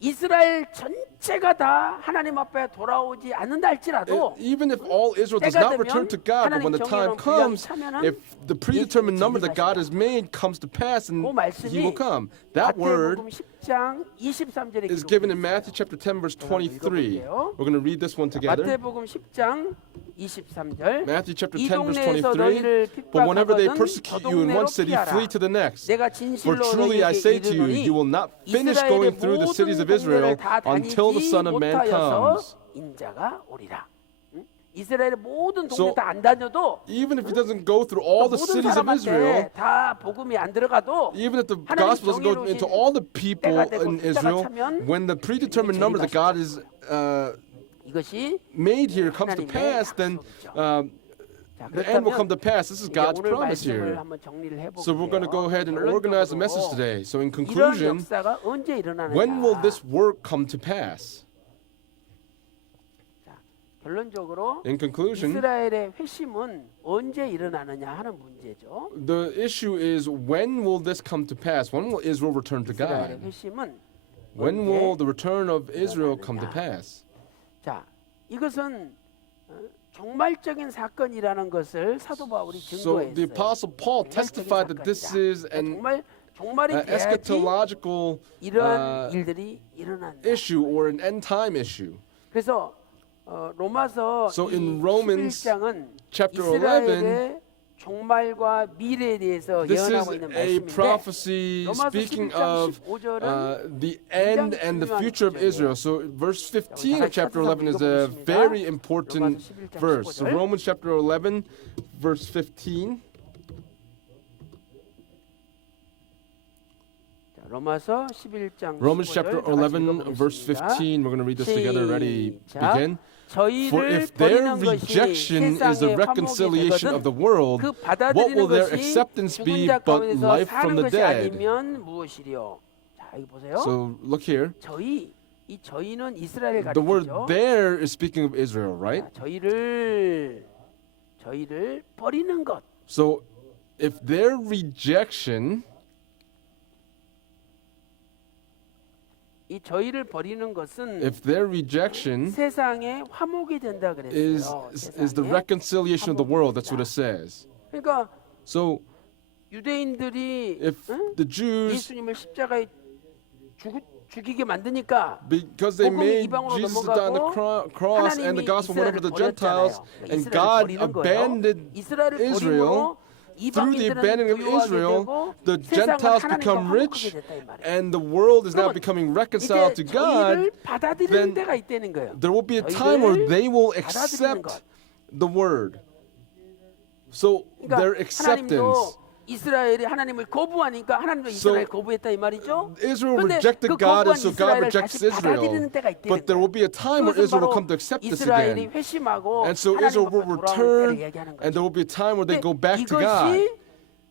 이스라엘 전체가 다 하나님 앞에 돌아오지 않는다 할지라도 Even if all Israel does not return to God, but when the time comes, if the predetermined number that God has made comes to pass, and 그 He will 말씀이 come. That word 마태복음 10장 23절에 is given in Matthew chapter 10 verse 23. We're going to read this one together. 마태복음 10장 23절 Matthew chapter 이 10 verse 동네에서 너희를 23. But whenever they 핍박하거든 persecute 저 you in 동네로 one city, 피하라. flee to the next. 내가 For 진실로 truly I 너희에게 say to you, 이르노니 you will not finish 이스라엘의 going through the cities 모든 of Israel 동네를 다 until the 다니지 Son of Man 못하여서 comes. 인자가 오리라. 응? 이스라엘의 모든 동네 So, 다 안 다녀도 Even if He doesn't go through all the 모든 cities of Israel, 사람한테 다 복음이 안 들어가도 even if the 하나님 gospel doesn't go into all the people 때가 되고 in 숫자가 Israel, 차면 when the predetermined number that God is 이것이 made here comes to 하나님의 pass, then 약속이죠. 자, the end will come to 그렇다면 pass. This is 이제 God's 오늘 promise 말씀을 here. 한번 정리를 해볼게요. So we're going to go ahead and organize the message today. So in 이런 conclusion, 역사가 언제 일어나느냐? when will this work come to pass? 자, 결론적으로 In conclusion, 이스라엘의 회심은 언제 일어나느냐 하는 문제죠. the issue is when will this come to pass? When will Israel return to 이스라엘의 God? 회심은 When will the return of Israel 일어나느냐? come to pass? 자, 이것은 종말적인 사건이라는 것을 사도 바울이 So the 증거했어요. Apostle Paul testified that this is an 종말이 돼야지 eschatological 이러한 일들이 일어난다. issue or an end time issue. 그래서 로마서 So in Romans 11장은 chapter 이스라엘의 종말과 미래에 대해서 This is 예언하고 있는 a 말씀인데 prophecy 로마서 speaking 11장 of 15절은 the end and the future of Israel. So verse 15 of chapter 11 is a very important verse. So Romans chapter 11, verse 15. 자, 로마서 11장 Romans 15절 chapter 다 같이 11, verse 읽어보겠습니다. 15. We're going to read this together. Ready? 시작. Begin. For 저희를 if their 버리는 것이 rejection is the 세상의 화목이 reconciliation of the 되거든 world, 그 what 받아들이는 will their 것이 acceptance be 죽은 자 but 가운데서 life from 사는 the 것이 dead? 아니면 무엇이리요? 자, 여기 보세요. So look here. 이 저희는 이스라엘 The word 가리키죠. there is speaking of Israel, right? 자, 저희를 버리는 것. So if their rejection, 이 저희를 버리는 것은 if their rejection 세상의 화목이 된다 is 그랬어요. the 세상의 reconciliation of the world, that's what it says. 그러니까 So 유대인들이 if the Jews, 예수님을 십자가에 죽이게 만드니까 because they 복음이 made 이방으로 Jesus die on the 넘어가고 cross and the 하나님이 gospel went over to the Gentiles, 이스라엘을 and 버렸잖아요. God 이스라엘을 버리는 거예요. abandoned 이스라엘을 Israel. 버림으로 Through the 이방인들은 abandoning of 부유하게 Israel, 되고 the 세상은 Gentiles 하나님과 become 화목하게 rich, 됐다 이 말이에요. and the world is now 그러면 becoming reconciled to 이제 God. 저희를 받아들이는 then 때가 있다는 거예요. There will be a time where they will 받아들이는 accept 것. the word. So their 그러니까 acceptance. 하나님도 이스라엘이 하나님을 거부하니까 하나님도 이스라엘 거부했다 이 말이죠. Israel 그런데 rejected 그 God, and 거부한 so God 이스라엘을 rejects 다시 받아들이는 Israel. 때가 있다는 But there will 거예요. be a time where 그것은 Israel will 바로 come to accept this 이스라엘이 again. 회심하고 And so 하나님 Israel 앞에 will 돌아올 때를 return, 얘기하는 and there 거죠. will be a time where they 근데 go back to God. 이것이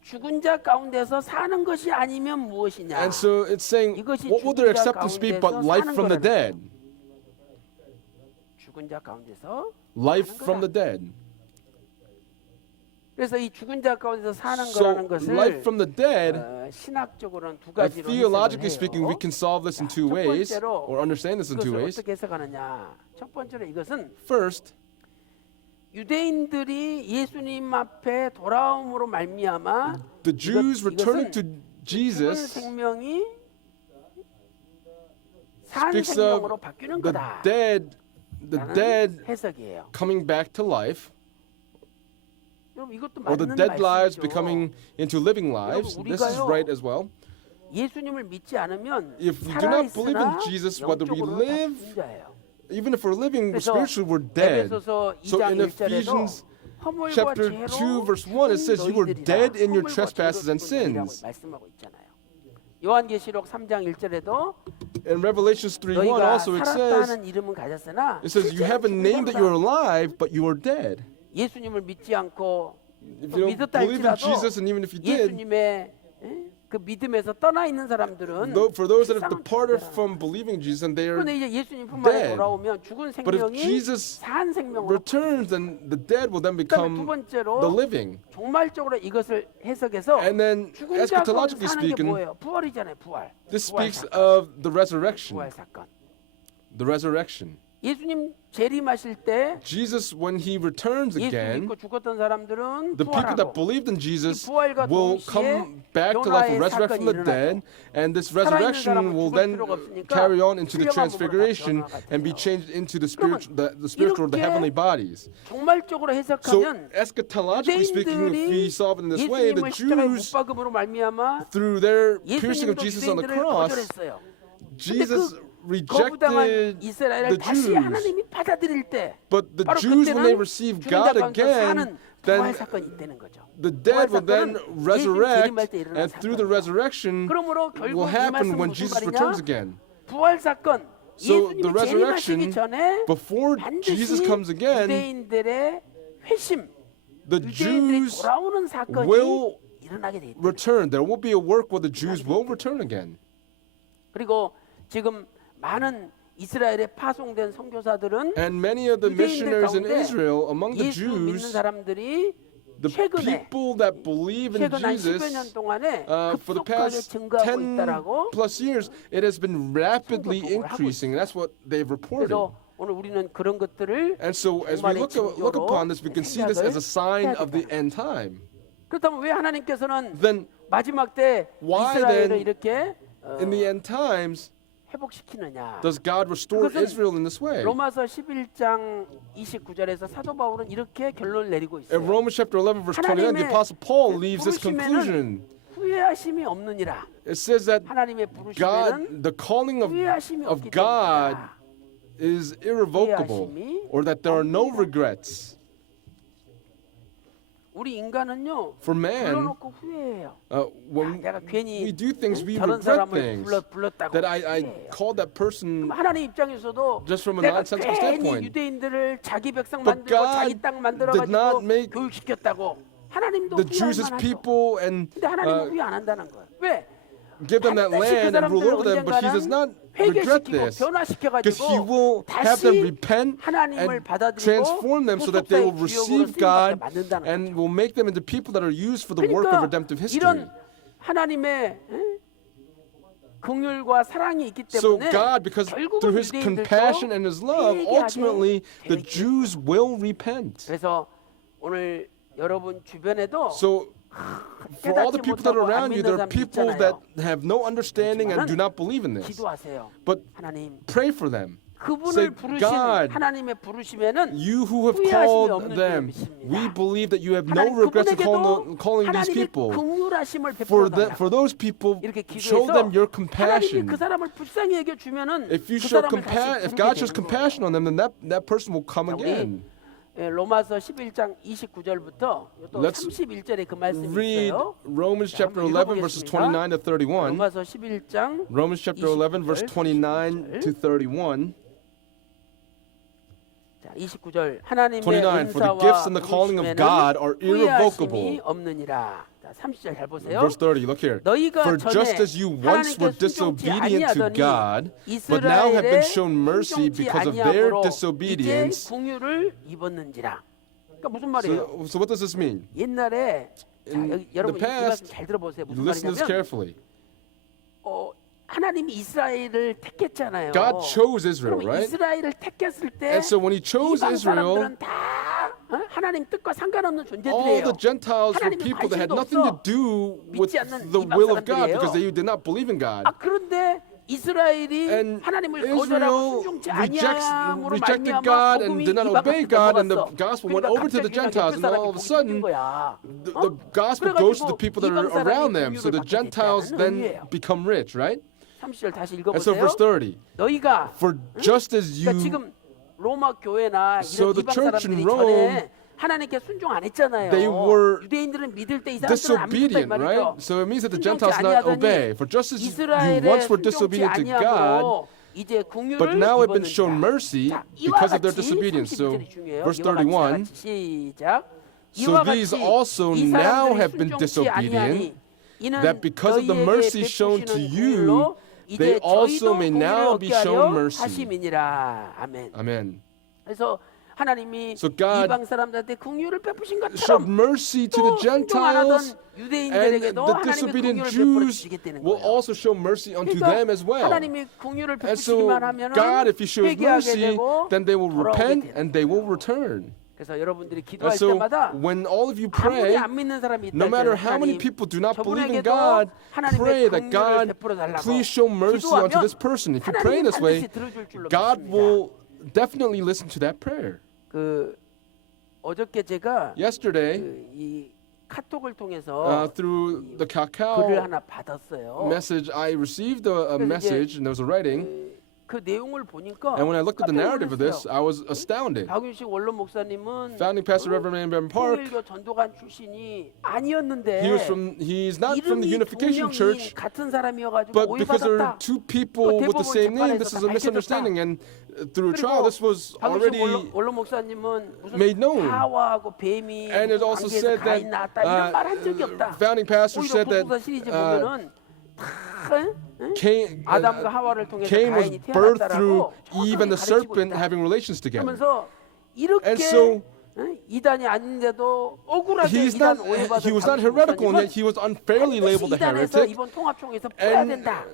죽은 자 가운데서 사는 것이 아니면 무엇이냐? And so it's saying, 이것이 what will their 죽은 자 acceptance be 가운데서 but life 사는 from the 거라는 dead? 죽은 자 가운데서 life from the dead. 그래서 이 죽은 자 가운데서 사는 So 거라는 것을 life from the dead, 신학적으로는 두 and 가지로 theologically 해석을 speaking, we 해요. can solve this in two 첫 ways, 번째로 or understand this in two 이것을 ways. 어떻게 해석하느냐? 첫 번째로 이것은 First, 유대인들이 예수님 앞에 돌아옴으로 말미암아 the Jews returning to 죽은 Jesus 생명이 산 speaks 생명으로 of 바뀌는 the 거다. dead 라는 해석이에요. coming back to life, 여러분 이것도 or the 맞는 dead lives 말씀이죠. becoming into living lives. This is 우리가요, right as well. 예수님을 믿지 않으면 If we do not believe in 살아있으나 Jesus, whether we 영적으로는 다 live, 죽은 자예요. even if we're living 그래서 spiritually, we're dead. 에베소서 So 2장 in 1절에도 Ephesians 허물과 chapter 죄로 2 verse 1, it says you were 너희들이라 dead in your 허물과 trespasses 죄로 and 죽은 너희라고 sins. 말씀하고 있잖아요. 요한계시록 3장 1절에도 In Revelations 3:1 너희가 also it 살았다 says, 하는 이름은 가졌으나 it says you have a name that you're alive, but you are dead. 예수님을 믿지 않고 If 또 you don't 믿었다 believe in 할지라도 Jesus, and even if you did, 예수님의 그 믿음에서 떠나 있는 사람들은 for those that have 세상은 departed 죽잖아. from believing Jesus and they are 그런데 이제 예수님 품안에 dead. 돌아오면 죽은 But if 생명이 Jesus 산 생명으로 returns, then the dead will then 그다음에 두 become the 번째로 living. 종말적으로 이것을 해석해서 And then 죽은 자 가운데 eschatologically 사는 게 speaking, 뭐예요? 부활이잖아요. 부활. this 부활 speaks 사건. of the resurrection. 부활 사건. The resurrection. 예수님 재림하실 때 Jesus, when he returns 예수 again, 믿고 죽었던 사람들은 the people that 부활하고 believed in Jesus 이 부활과 will 동시에 come back to life and 요나의 resurrect from the 사건이 dead, and this resurrection will then carry on into the transfiguration and be changed into the spiritual, the heavenly bodies. 종말적으로 So 해석하면 eschatologically speaking, if we 유대인들이 solve it in this way, the 예수님을 십자가에 못 Jews, 박음으로 말미암아 through their piercing of 예수님도 Jesus on the 유대인들을 cross, 거절했어요. Jesus 거부당한 rejected 이스라엘을 the 다시 Jews. 하나님이 받아들일 때 But the 바로 Jews, when they 그때는 receive 죽은 God 자 가운데 again, 사는 then 부활 사건이 있다는 거죠. the dead will then 부활 사건은 resurrect, 예수님 재림할 때 일어난 and through the 사건이에요. resurrection 그러므로 will 결국 이 happen 말씀은 when 무슨 Jesus returns 말이냐? again. 부활 사건 So the 예수님이 resurrection, 재림하시기 전에 before Jesus 반드시 comes again, 유대인들의 회심, the 유대인들이 Jews 돌아오는 사건이 will 일어나게 돼 있다. return. There will be a work where the Jews will return again. 그리고 지금 많은 이스라엘에 파송된 선교사들은 And many of the 유대인들 missionaries in 가운데 Israel, among the 예수 믿는 Jews, 사람들이 the 최근에 people that believe in 최근 한 10여 Jesus, 년 동안에 for the 급속하게 past 증가하고 10 있다라고. plus years, it has been rapidly 보고를 하고 increasing. That's what they've reported. 그래서 오늘 우리는 그런 것들을 And so as we 종말의 look 징조로 upon this, we can see this as a sign of the end time. 그렇다면 왜 하나님께서는 Then 마지막 때 Why 이스라엘을 then, 이렇게 in the end times, 회복시키느냐? does God restore 그것은 Israel in this way? 로마서 11장 29절에서 사도 바울은 이렇게 결론을 내리고 In 있어요. Romans chapter 11 verse 29, the 하나님의 Apostle Paul leaves this 부르심에는 conclusion. 후회하심이 없느니라. It says that 하나님의 God, 부르심에는 the calling 후회하심이 of 없기 God 때문이다. is irrevocable, or that there are no regrets. 우리 인간은요. For man, 불러놓고 후회해요. when 내가 괜히 we do things, we 저런 regret 사람을 things. 불렀다고 That I 후회해요. called that person 그럼 하나님 입장에서도 just from a 내가 nonsensical 괜히 standpoint. 유대인들을 자기 백성 But 만들고 God 자기 땅 did 만들어가지고 not make 교육시켰다고 하나님도 the Jews as 후회할 만하죠. people and 근데 하나님은 후회 안 한다는 거예요. 왜? give them that 반드시 그 land and rule over them, but he does not regret 회개시키고 this. Because he 변화시켜가지고 will have them 다시 repent 하나님을 and 받아들이고 transform them so that they will 후속사의 receive 주역으로 God 쓰임받게 만든다는 and 거죠. will make them into people that are used for the work of 그러니까 redemptive history. 이런 하나님의 긍휼과 사랑이 있기 So 때문에 God, because 결국은 through his compassion 유대인들도 and his love, ultimately the Jews will repent. 그래서 오늘 여러분 주변에도 So for all the people that are around you, there are people that have no understanding and do not believe in this. 기도하세요. But 하나님 pray for them. Say, 그분을 부르신 God, 하나님의 부르심에는 you who have 후회하심이 called 없는 줄 them, 믿습니다. we believe that you have no 하나님 regrets of 그분에게도 calling these 하나님의 people. 긍휼하심을 For 베풀어 those people, 이렇게 show 기도해서 them your 하나님이 compassion. 그 사람을 불쌍히 여겨 주면은 If you 그 show 사람을 다시 if 부르게 God shows 되는 compassion on them, then that person will come 우리 again. 로마서 11장 29절부터 또 Let's 31절에 그 말씀이 Read 있어요. Romans chapter 한번 11 verses 읽어보겠습니다. 29 to 31. 로마서 11장 Romans chapter 11 verse 29 to 31. 자, 29절 하나님의 29 For the 은사와 gifts and the calling of God are 부르심에는 후회하심이 irrevocable. 없느니라. 자, 자, 30절 잘 보세요. Verse 30, look here. 너희가 For just 전에 as you once were 하나님께 순종치 disobedient to 아니하더니 God, but now have been 이스라엘의 shown mercy 순종치 because of their 아니함으로 이제 disobedience. 궁유를 입었는지라. 그러니까 무슨 말이에요? So what does this mean? 옛날에 자, In 여러분 the 이 말씀 past, 잘 들어보세요. 무슨 listen to this 말이냐면 carefully. 하나님이 이스라엘을 택했잖아요. God chose Israel, 그럼 right? 이스라엘을 택했을 때 And so when he chose 이방 Israel, 사람들은 다 하나님 뜻과 상관없는 all 존재들이에요. the Gentiles were 하나님은 people that had 관심도 nothing to 없어. do with 믿지 않는 the 이방 will of God 사람들이에요. because they did not believe in God. 그런데 이스라엘이 And 하나님을 거절하고 Israel 순종치 아니함으로 rejected 말미암아 God and 복음이 did not obey 이방한테 God, and the 넘어갔어. gospel went 그러니까 over to the 갑자기 Gentiles, and all of a sudden, 거야. the gospel goes to the people that are around them. So the Gentiles then become rich, right? 30절 다시 And so 읽어보세요. verse 30, 너희가 for just as 그러니까 you, 지금 로마 교회나 So 이런 the 이방 church in 사람들이 Rome, 전에 하나님께 순종 안 했잖아요. they were 유대인들은 믿을 때 이 사람들은 안 믿었단 disobedient, 말이죠. right? So it means that the 순종치 Gentiles did not 아니하더니 obey. For just as you 이스라엘의 once were 순종치 disobedient to God, 아니함으로 이제 궁유를 but now have been shown 입었느니라. mercy 자, 이와 because of their 같이 disobedience. So 31절이 중요해요. verse 이와 같이 31, 시작. So 이와 these 같이 also 이 now 사람들이 have been 순종치 disobedient, 아니하니 이는 that because of the 너희에게 mercy shown to 베푸시는 you, 궁율로 they 이제 also 저희도 may 궁유를 now 얻게 be shown 하려 mercy. 하심이니라. 아멘. Amen. 그래서 하나님이 So God 이방 사람들한테 궁유를 베푸신 Showed 것처럼 mercy to the 또 순종 안 하던 Gentiles, and 유대인들에게도 the 하나님의 disobedient 궁유를 베풀어 Jews 주시겠다는 will 거예요. also show mercy unto 그러니까 them as well. 하나님이 궁유를 And so 베푸시기만 하면은 God, if He shows 회개하게 mercy, 되고 then they will 돌아오게 repent 되는 and they will return. 그래서 여러분들이 And 기도할 so 때마다 when all of you 아무리 pray, 안 믿는 사람이 있다 no matter how many 하나님, people do not believe in 저분에게도 God, 하나님의 pray that 긍휼을 God, 베풀어 달라고 please show mercy unto 기도하면 this person. If you pray in 하나님이 this way, 반드시 들어줄 줄로 God 믿습니다. will definitely listen to that prayer. 그 어저께 제가 Yesterday, 이 카톡을 통해서 through the 글을 Kakao 하나 받았어요. message, I received a message, and there was a writing. 그 내용을 보니까 And when I looked at the 깜짝 narrative of this, 놀랐어요. I was astounded. 박윤식 원로 목사님은 Founding pastor Reverend Ben Park, 통일교 전도관 출신이 아니었는데 he's not from the 이름이 Unification 두 명이 Church, 같은 사람이어가지고 but because there are 오해받았다. two people with the same name, this is a misunderstanding. And through a trial, this was already 원로 목사님은 무슨 made known. 하와하고 뱀이 And it also 관계에서 said 가인 that 나왔다 이런 말 한 적이 없다. founding pastor 오히려 said that 북부사 시리즈 보면은 다 Cain, 아담과 하와를 통해서 Cain was 가인이 birthed through 태어났다라고 Eve and the 가르치고 serpent 있다. having relations together. 그러면서 이렇게 And so 이단이 아닌데도 억울하게 he 이단 was 오해받은 not heretical, and yet he was unfairly labeled a 이단에서 heretic. 이번 통합총회에서 풀어야 And 된다.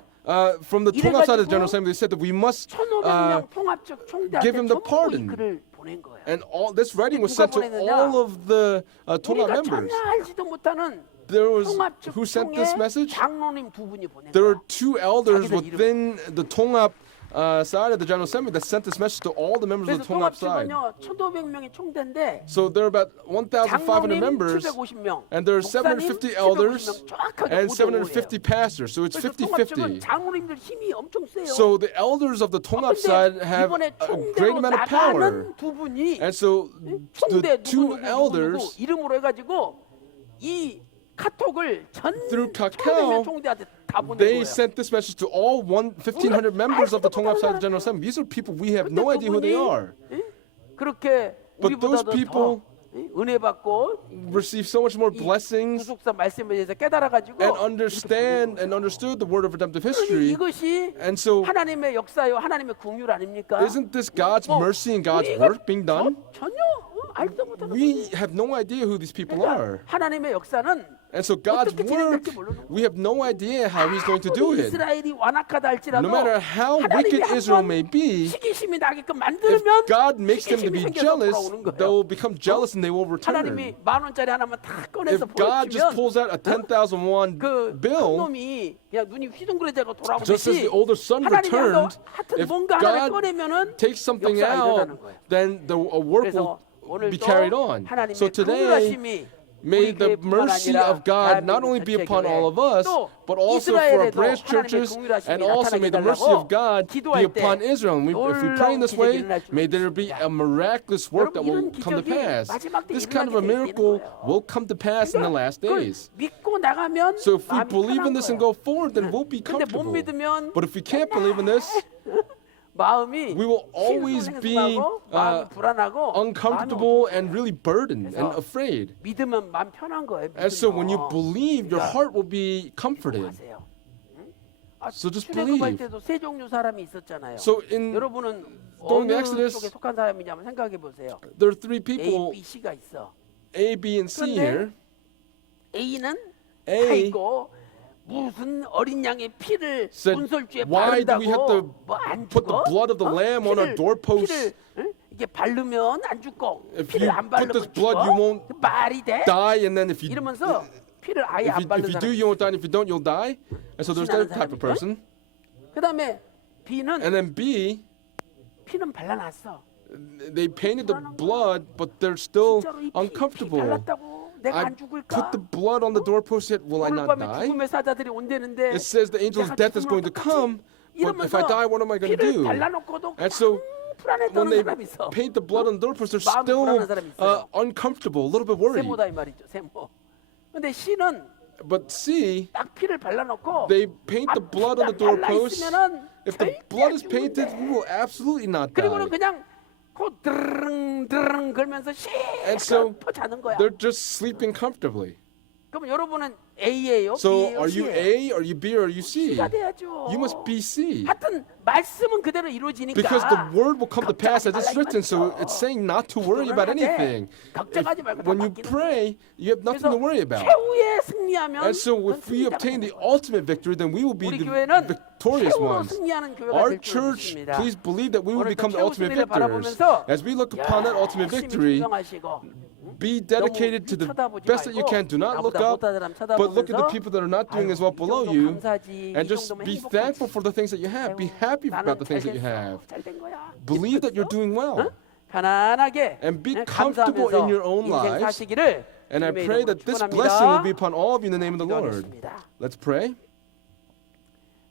from the Tongap side of the General Assembly, they said that we must, 1,500명 통합적 총대한테 give him the 전부 이 pardon. 글을 보낸 거예요. and all this writing was sent to 누가 all of the Tongap 우리가 members. 전혀 알지도 못하는 There was 통합적 who sent this 총회 message? 장로님 두 분이 보낸 There 거예요. were two elders 자기들 within the Tongap side of the General Assembly that sent this message to all the members of 그래서 the Tongap side. 통합측은요 1,500명이 총대인데 So there are about 1,500 장로님 members, 750명, and there are 목사님 750 elders 750명, 정확하게 and 5대 750 pastors. So it's 그래서 통합측은 50-50. 장로님들 힘이 엄청 세요. So the elders of the Tongap side have 이번에 a great 총대로 amount of power. 나가는 두 분이 And so 총대 the 누구 two 누구 누구 elders 이름으로 해가지고 이 카톡을 전 Through 1,500명 Kakao, 총대한테 다 보낸 they 거예요. sent this message to all 1,500 members of the Tongap side of the General Assembly. These are people we have no idea who they are. 그렇게 But those 우리보다도 people 더 은혜 받고 Receive so much more 이 blessings 구속사 말씀에 대해서 깨달아가지고 and understand and understood the word of redemptive 그러니 history. 이것이 And so 하나님의 역사요 하나님의 긍휼 아닙니까? isn't this God's 뭐, mercy and God's 우리가 work being done? 전혀 알지도 못하는 We have no idea who these people 그러니까 are. 하나님의 역사는 And so God's 어떻게 work, 진행될지 모르는 we have no idea how He's going to do 아무리 it. 이스라엘이 완악하다 할지라도 No matter how 하나님이 wicked Israel 한번 may be, 시기심이 나게끔 if 만들면 God makes them to 시기심이 be 생겨서 jealous, 돌아오는 거예요. they will become jealous and they will return. 하나님이 10,000원짜리 하나만 다 If 꺼내서 God just 보여주면 pulls out a 10,000 won 그 bill, 놈이 그냥 눈이 휘둥그레져서 just as 돌아오듯이 the older son 하나님이 returned, 하여튼 if 뭔가 하나를 God 꺼내면은 takes something 역사가 out, 일어나는 거예요. then the work 그래서 will be 오늘도 carried on. 하나님의 So today, 긍휼하심이 may 우리 the 교회뿐만 mercy 아니라 of God not only be 대한민국 upon 전체 all of us, 또 but also for our 이스라엘에도 branch 하나님의 churches, 긍휼하심이 and also may the mercy 나타나게 of God be 기도할 때 upon Israel. And if we pray in this way, 놀라운 기적이 일어날 줄 may there be a miraculous work that will 여러분, 이런 come to 기적이 pass. 마지막 때 This kind of a 일어나게 돼 있는 miracle 거예요. will come to pass in the last 그걸 days. 믿고 나가면 So if we 마음이 believe in 편한 this and 거예요. go forward, then we'll be 근데 못 comfortable. 믿으면 But if we can't believe in this, 마음이 We will always be 마음이 불안하고 uncomfortable and really burdened and afraid. 믿으면 마음 편한 거예요. And so when you believe, your heart will be comforted. 하세요. So just 출애굽할 believe. 때도 세 종류 사람이 있었잖아요. So in 여러분은 going to 어느 Exodus, 쪽에 속한 사람이냐면 생각해 보세요. there are three A, people, B, C가 있어. A, B, and C 근데 here. A는 A 아이고 무슨 어린 양의 피를 said, 문설주에 "Why do we have to 바른다고 뭐안 put the 죽어? blood of the lamb on our doorposts? 피를 응? 이게 바르면 안 죽고 If 피를 you 안 put 바르면 this 죽어? blood, you won't 말이 돼? die, and then if you 이러면서 피를 아예 안 바른 if you do, 사람. you won't die. And if you don't, you'll die. And so there's that type of person. 그다음에 B는 And then B, 피는 발라놨어. they painted the blood, but they're still 진짜로 이 피 uncomfortable. 발랐다고 내가 I 안 죽을까? put the blood on the doorpost, yet will I 오늘 not 밤에 die? 죽음의 사자들이 온대는데 It says the angel of 내가 death is 죽으면 going to 어떡하지? come, but if I die, what am I going to 피를 do? 발라놓고도 And so 불안해 when 떠는 they 사람이 있어. paint the blood on the doorpost, they're 마음이 still 불안한 사람이 있어요. uncomfortable, a little bit worried. 세모다 이 말이죠. 세모. 근데 C는 But see, 딱 피를 발라놓고 they paint the blood on the doorpost. 발라있으면은 If the 절대 blood 안 is painted, 죽는데. we will absolutely not 그리고는 die. 그냥 코 드르릉 드르릉 걸면서 And so 씹어 자는 거야. they're just sleeping comfortably. 그럼 여러분은 A예요, So B예요, are you C예요? A, are you B, or are you C? C가 돼야죠. You must be C. 하여튼 말씀은 그대로 이루어지니까. Because the word will come to pass as 걱정하지 it's 말라 이 written, so 말이죠. it's saying not to worry about 기도를 anything. 하되 걱정하지 말고 다 When you 맡기는 pray, you have nothing to worry about. 최후의 승리하면 And so 그건 if we 승리자가 obtain 되는 the 거예요. ultimate victory, then we will be 우리 the 교회는 victorious 최후로 ones. 승리하는 교회가 Our 될 줄 church, 믿습니다. please believe that we will 오늘도 become the 최후 ultimate 승리를 victors. 바라보면서 As we look upon that ultimate 열심히 victory, 충성하시고 be dedicated to the 쳐다보지 best that you 말고 can. Do not look 나보다 up, 못한 사람 but look at the 쳐다보면서 people that are not doing as well below you, and just be thankful for the things that you have. Be happy about the things that you have. 잘된 거야. Believe that you're doing well. 편안하게 And be 예, comfortable 감사하면서 in your own 인생 lives. 사시기를 And I 주님의 pray 이름으로 that this 축원합니다. blessing will be upon all of you in the name of the Lord. 기도하겠습니다. Let's pray.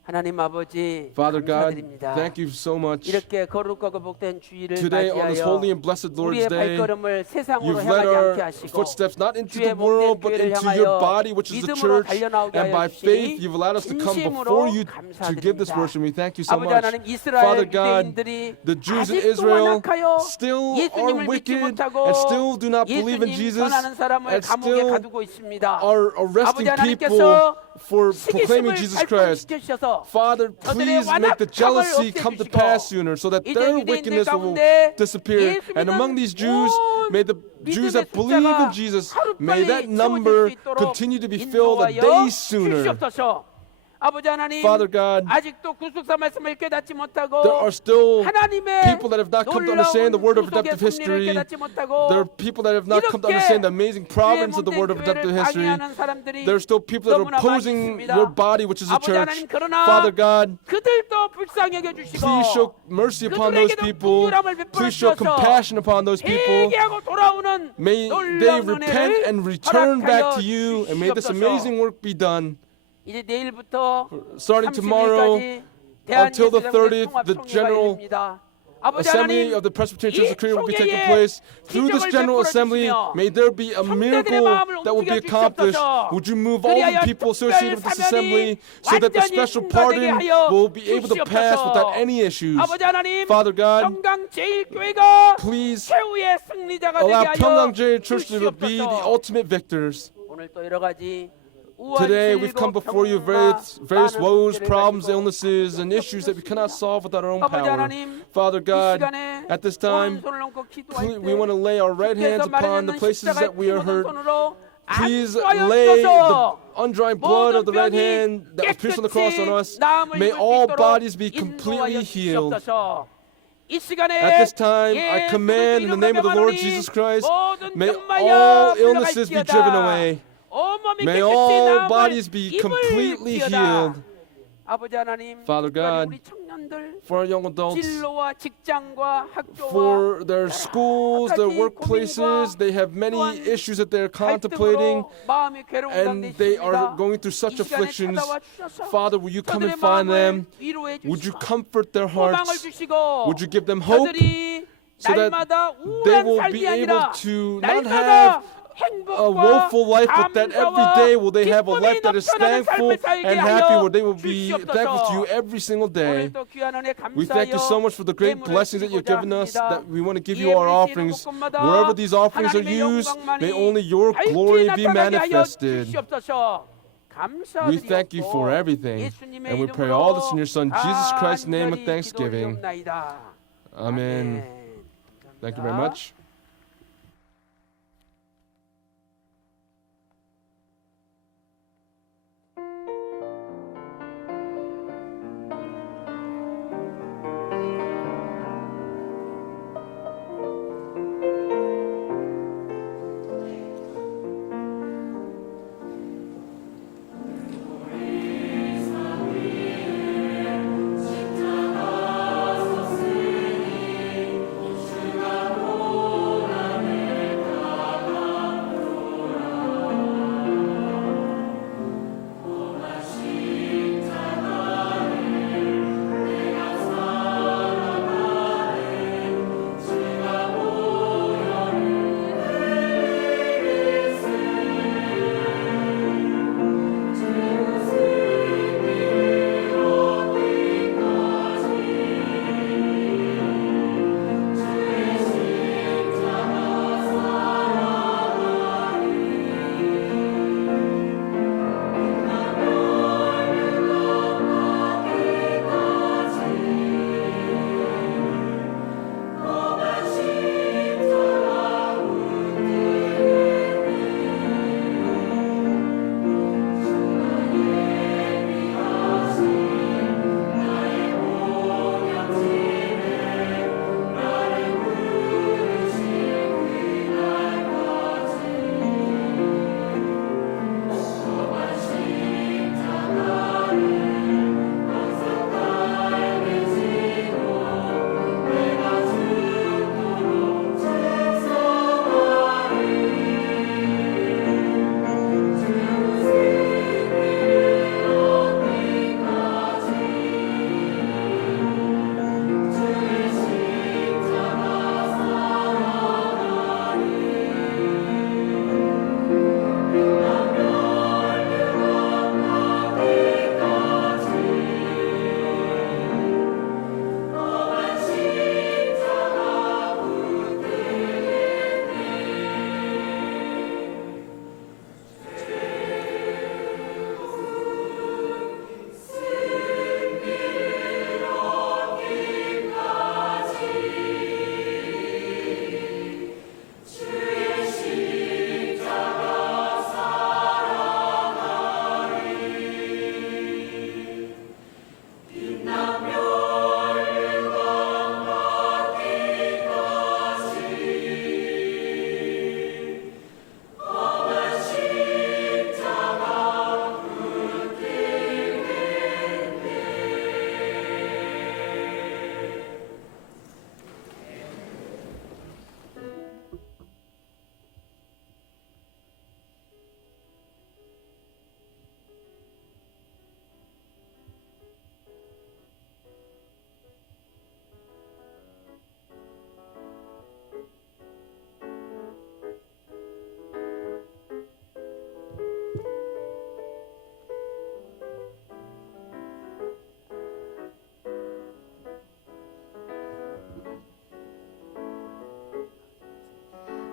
하나님 아버지 Father God, 감사드립니다. thank you so much. 이렇게 거룩하고 복된 주일을 Today on this holy 맞이하여 and blessed Lord's 우리의 Day, 발걸음을 세상으로 you've led 향하지 않게 our 하시고 footsteps not into 주의 the world, 몸된 but 교회를 into your 향하여 body, which is the 믿음으로 church. 달려나오게 And by 하여 faith, 주시니 you've allowed us to come 진심으로 before you to give this 감사드립니다. worship. We thank you so 아버지 much. 하나님 Father 이스라엘 God, 유대인들이 the Jews in 아직도 Israel 완악하여 still are 예수님을 믿지 wicked 못하고 and still do not believe in 예수님 Jesus 전하는 사람을 and 감옥에 still 가두고 있습니다. are arresting 아버지 people 하나님께서 for proclaiming 시기심을 Jesus Christ. 발동시켜주셔서 Father, please make the jealousy come to pass sooner so that their wickedness will disappear. And among these Jews, may the Jews that believe in Jesus, may that number continue to be filled a day sooner. 아버지 하나님, Father God, 아직도 구속사 말씀을 깨닫지 못하고 there are still 하나님의 people that have not come to understand the word of redemptive history. There are people that have not come to understand the amazing providence of the word of redemptive history. There are still people that are opposing your body, which is the church. Father God, 그들도 불쌍히 여겨주시고 please show mercy upon those people. Please show compassion upon those people. 회개하고 돌아오는 May they repent and return back to you, and may this amazing work be done. 이제 내일부터 Starting tomorrow until the 30th, the general assembly of the Presbyterian Church of Korea will be taking place. Through this general assembly, may there be a miracle that will be accomplished. Would you move all the people associated with this assembly so that the special pardon will be able to pass without any issues? Father God, please allow Pyeonggang Church to be the ultimate victors. 오늘 또 여러 가지 Today we've come before you with various woes, problems, illnesses, and issues that we cannot solve without our own power. Father God, at this time, we want to lay our right hands upon the places that we are hurt. Please lay the undrying blood of the right hand that was pierced on the cross on us. May all bodies be completely healed. At this time, I command in the name of the Lord Jesus Christ, may all illnesses be driven away. May all bodies be completely healed. Father God, for our young adults, for their schools, their workplaces, they have many issues that they're contemplating, and they are going through such afflictions. Father, will you come and find them? Would you comfort their hearts? Would you give them hope so that they will be able to not have a woeful life, but that every day will they have a life that is thankful and happy, where they will be thankful to you every single day. We thank you so much for the great blessings that you've given us, that we want to give you our offerings. Wherever these offerings are used, may only your glory be manifested. We thank you for everything, and we pray all this in your Son, Jesus Christ's name of thanksgiving. Amen. Thank you very much.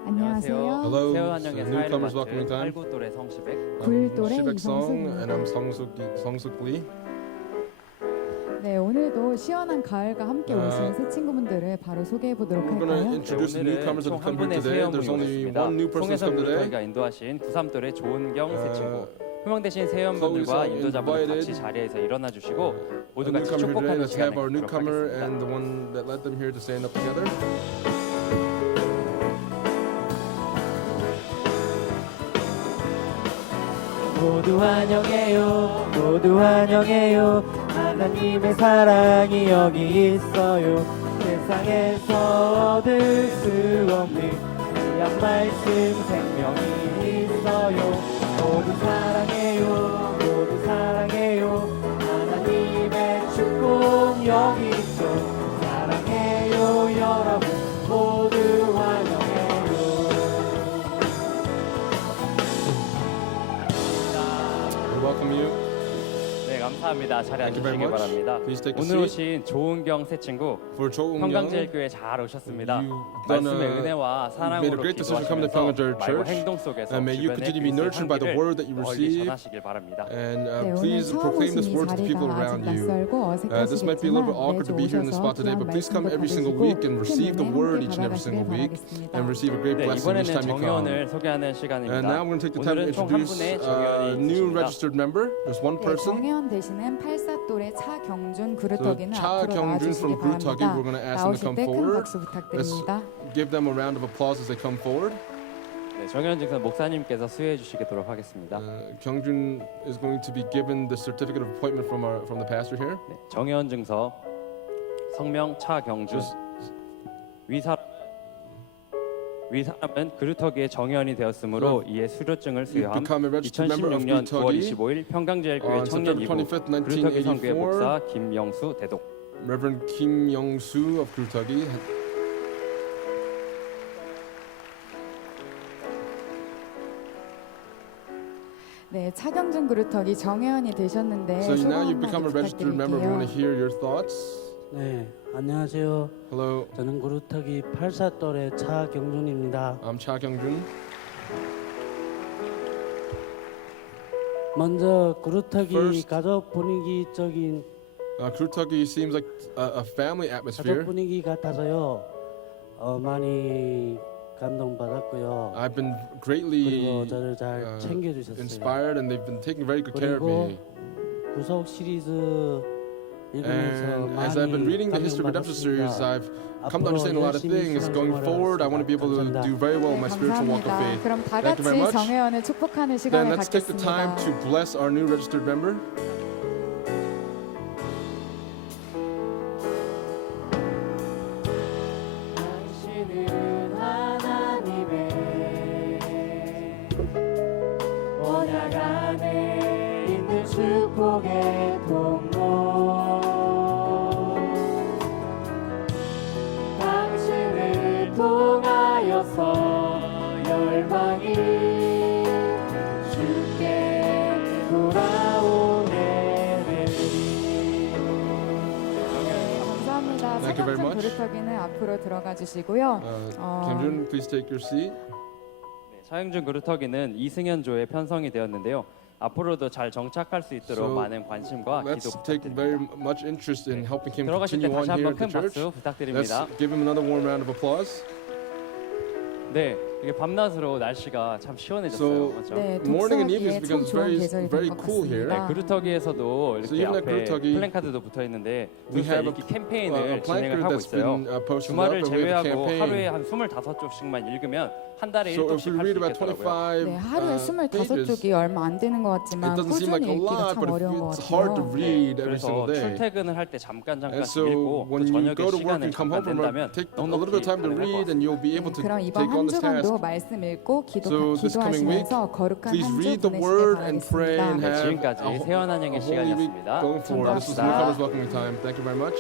안녕하세요. Hello, 세월 환영의 사회를 newcomers welcome in 맡은 time. 8구돌의 성시백. 구일돌의 Shibek Song, 이성숙입니다. and I'm Song-suk Lee. 네, 오늘도 시원한 가을과 함께 오신 새 친구분들을 바로 소개해 보도록 We're going to 할까요? introduce the newcomers that have come here 총한 분의 today. 새해음을 There's only 모셨습니다. one new person who's come 송혜선 today. 저희가 인도하신 93돌의 조은경 새 친구. 후명되신 Chloe 새해음분들과 Song 인도자분들 같이 invited 자리에서 일어나 주시고 모두 A 같이 newcomer here today. 축복하는 Let's have 시간을 our 갖도록 newcomer 하겠습니다. and the one that led them here to stand up together. 모두 환영해요 모두 환영해요 하나님의 사랑이 여기 있어요 세상에서 얻을 수 없는 귀한 말씀 생명이 있어요 모두 사랑해요 모두 사랑해요 하나님의 축복 여기 있어 사랑해요 여러분 모두 환영해요 welcome you. 네, 감사합니다. 자리 Thank you very 앉으시기 much. 바랍니다. Please take a 오늘 seat. 오신 조은경 새 친구 For 조은경, 평강제일교회 잘 오셨습니다. you've done 말씀의 a- 은혜와 made a 사랑으로 great decision coming to 평강제일 기도하시면서 말과 Church. 행동 속에서 And may you 주변에 continue to be nurtured by the 그리스도의 word that you 널리 receive. 전하시길 바랍니다. And 네, 오늘 please 처음 proclaim this 오신 이 word to the people 자리가 아직 around you. 낯설고 This might be a little bit 어색하시겠지만 awkward to be here in the 매주 spot today, 오셔서 but please come 귀한 every single 말씀 week and 받으시고 receive the 큰 word 은혜 each and every 받아가시길 single week 바라겠습니다. and receive a great 네, blessing each 이번에는 time you come. 정의원을 소개하는 시간입니다. And now I'm going to take the time to 오늘은 총 한 introduce 분의 a 정의원이 new 있으십니다. registered member. There's one 네, person. 정혜원 대신은 84또래 차경준 So 그루터기는 앞으로 차경준 나와주시기 from Grutogi, 바랍니다. we're going to ask them to 나오실 come 때 큰 forward. 박수 부탁드립니다. Give them a round of applause as they come forward. 네, 정의원 증서 목사님께서 수여해 주시도록 하겠습니다. Kyungjun is going to be given the certificate of appointment from the pastor here. 네, 정의원 증서 성명 차경준 위사람은 그루터기의 정의원이 되었으므로 이에 수료증을 You've 수여함. become a registered member of 2016년 9월 Grutogi 25일 평강제일교회 on 청년 September 2부 25th, 그루터기 성교회 1984. 목사 김영수 대독. Reverend Kim Young-soo of Grutogi. 네, 차경준 그루터기 정혜원이 되셨는데 So 소감 now you've become a 한마디 registered member. We want to 부탁드릴게요. hear your thoughts. 네, 안녕하세요. Hello, 저는 그루터기 84또래 차경준입니다. I'm Cha Kyungjun. 먼저 그루터기 First- 가족 분위기적인 Grutogi seems like a family 가족 atmosphere. 분위기 같아서요. 많이 감동받았고요. I've been 그리고 greatly 저를 잘 챙겨주셨어요. inspired, and they've been taking very good care of me. 구속 시리즈 읽으면서 And as I've been reading the History of Redemption series, I've come to understand a lot of things. Going forward, I want to be able to do very well in my spiritual walk of 감사합니다. faith. 그럼 다 Thank you 같이 very much. 정혜원을 축복하는 Then 시간을 let's take the time 갖겠습니다. to bless our new registered member. 당신은 하나님의 언약 안에 있는 축복의 통로 당신을 통하여서 열방이 주께 돌아오게 되리. 감사합니다. Thank you very 차경준 much. 그루터기는 앞으로 들어가 주시고요. Kyungjun, please take your seat. 네, 차영준 그루터기는 이승현조에 편성이 되었는데요. 앞으로도 잘 정착할 수 있도록 So, 많은 관심과 기도 Let's take very 부탁드립니다. much interest in helping him 들어가실 때 continue on 다시 here 한번 at the 큰 church. 박수 Let's 부탁드립니다. give him another warm round of applause. 네, 이게 밤낮으로 날씨가 참 시원해졌어요. So, 맞죠? 네, Morning and 독서하기에 evenings 참 becomes 좋은 very, 계절이 very 될 것 cool here. 네, 같습니다. 그루터기에서도 So 이렇게 even at 앞에 Grutogi, 플랜카드도 붙어 있는데 We 독서 have 읽기 a 캠페인을 진행을 placard 하고 that's 있어요. been posted up, 주말을 and we have a 제외하고 campaign. 하루에 한 25쪽씩만 읽으면 한 달에 So if 1쪽씩 we 할 수 read about 있겠더라고요. 25 네, 하루에 pages, 25쪽이 얼마 안 되는 것 it 같지만 doesn't seem like 꾸준히 a 읽기가 lot, 참 but 어려운 것 it's hard to 같아요. read every 그래서 single day. 출퇴근을 할 때 잠깐 And 잠깐씩 so 읽고 또 when you 저녁에 go to work 시간을 and come 잠깐 home from work, 낸다면 take a little bit of time to 넉넉히 read, 가능할 것 and you'll be able 네, to 그럼 이번 take 한 on this task. 주간도 말씀 읽고 So this coming week, 기도하시면서 거룩한 Please 한 주 read the 보내시길 word and pray 바라겠습니다. and 네, have 지금까지 세연한영의 a holy week 시간이었습니다. going forward. This is 감사합니다. Newcomers Welcoming Time. Thank you very much.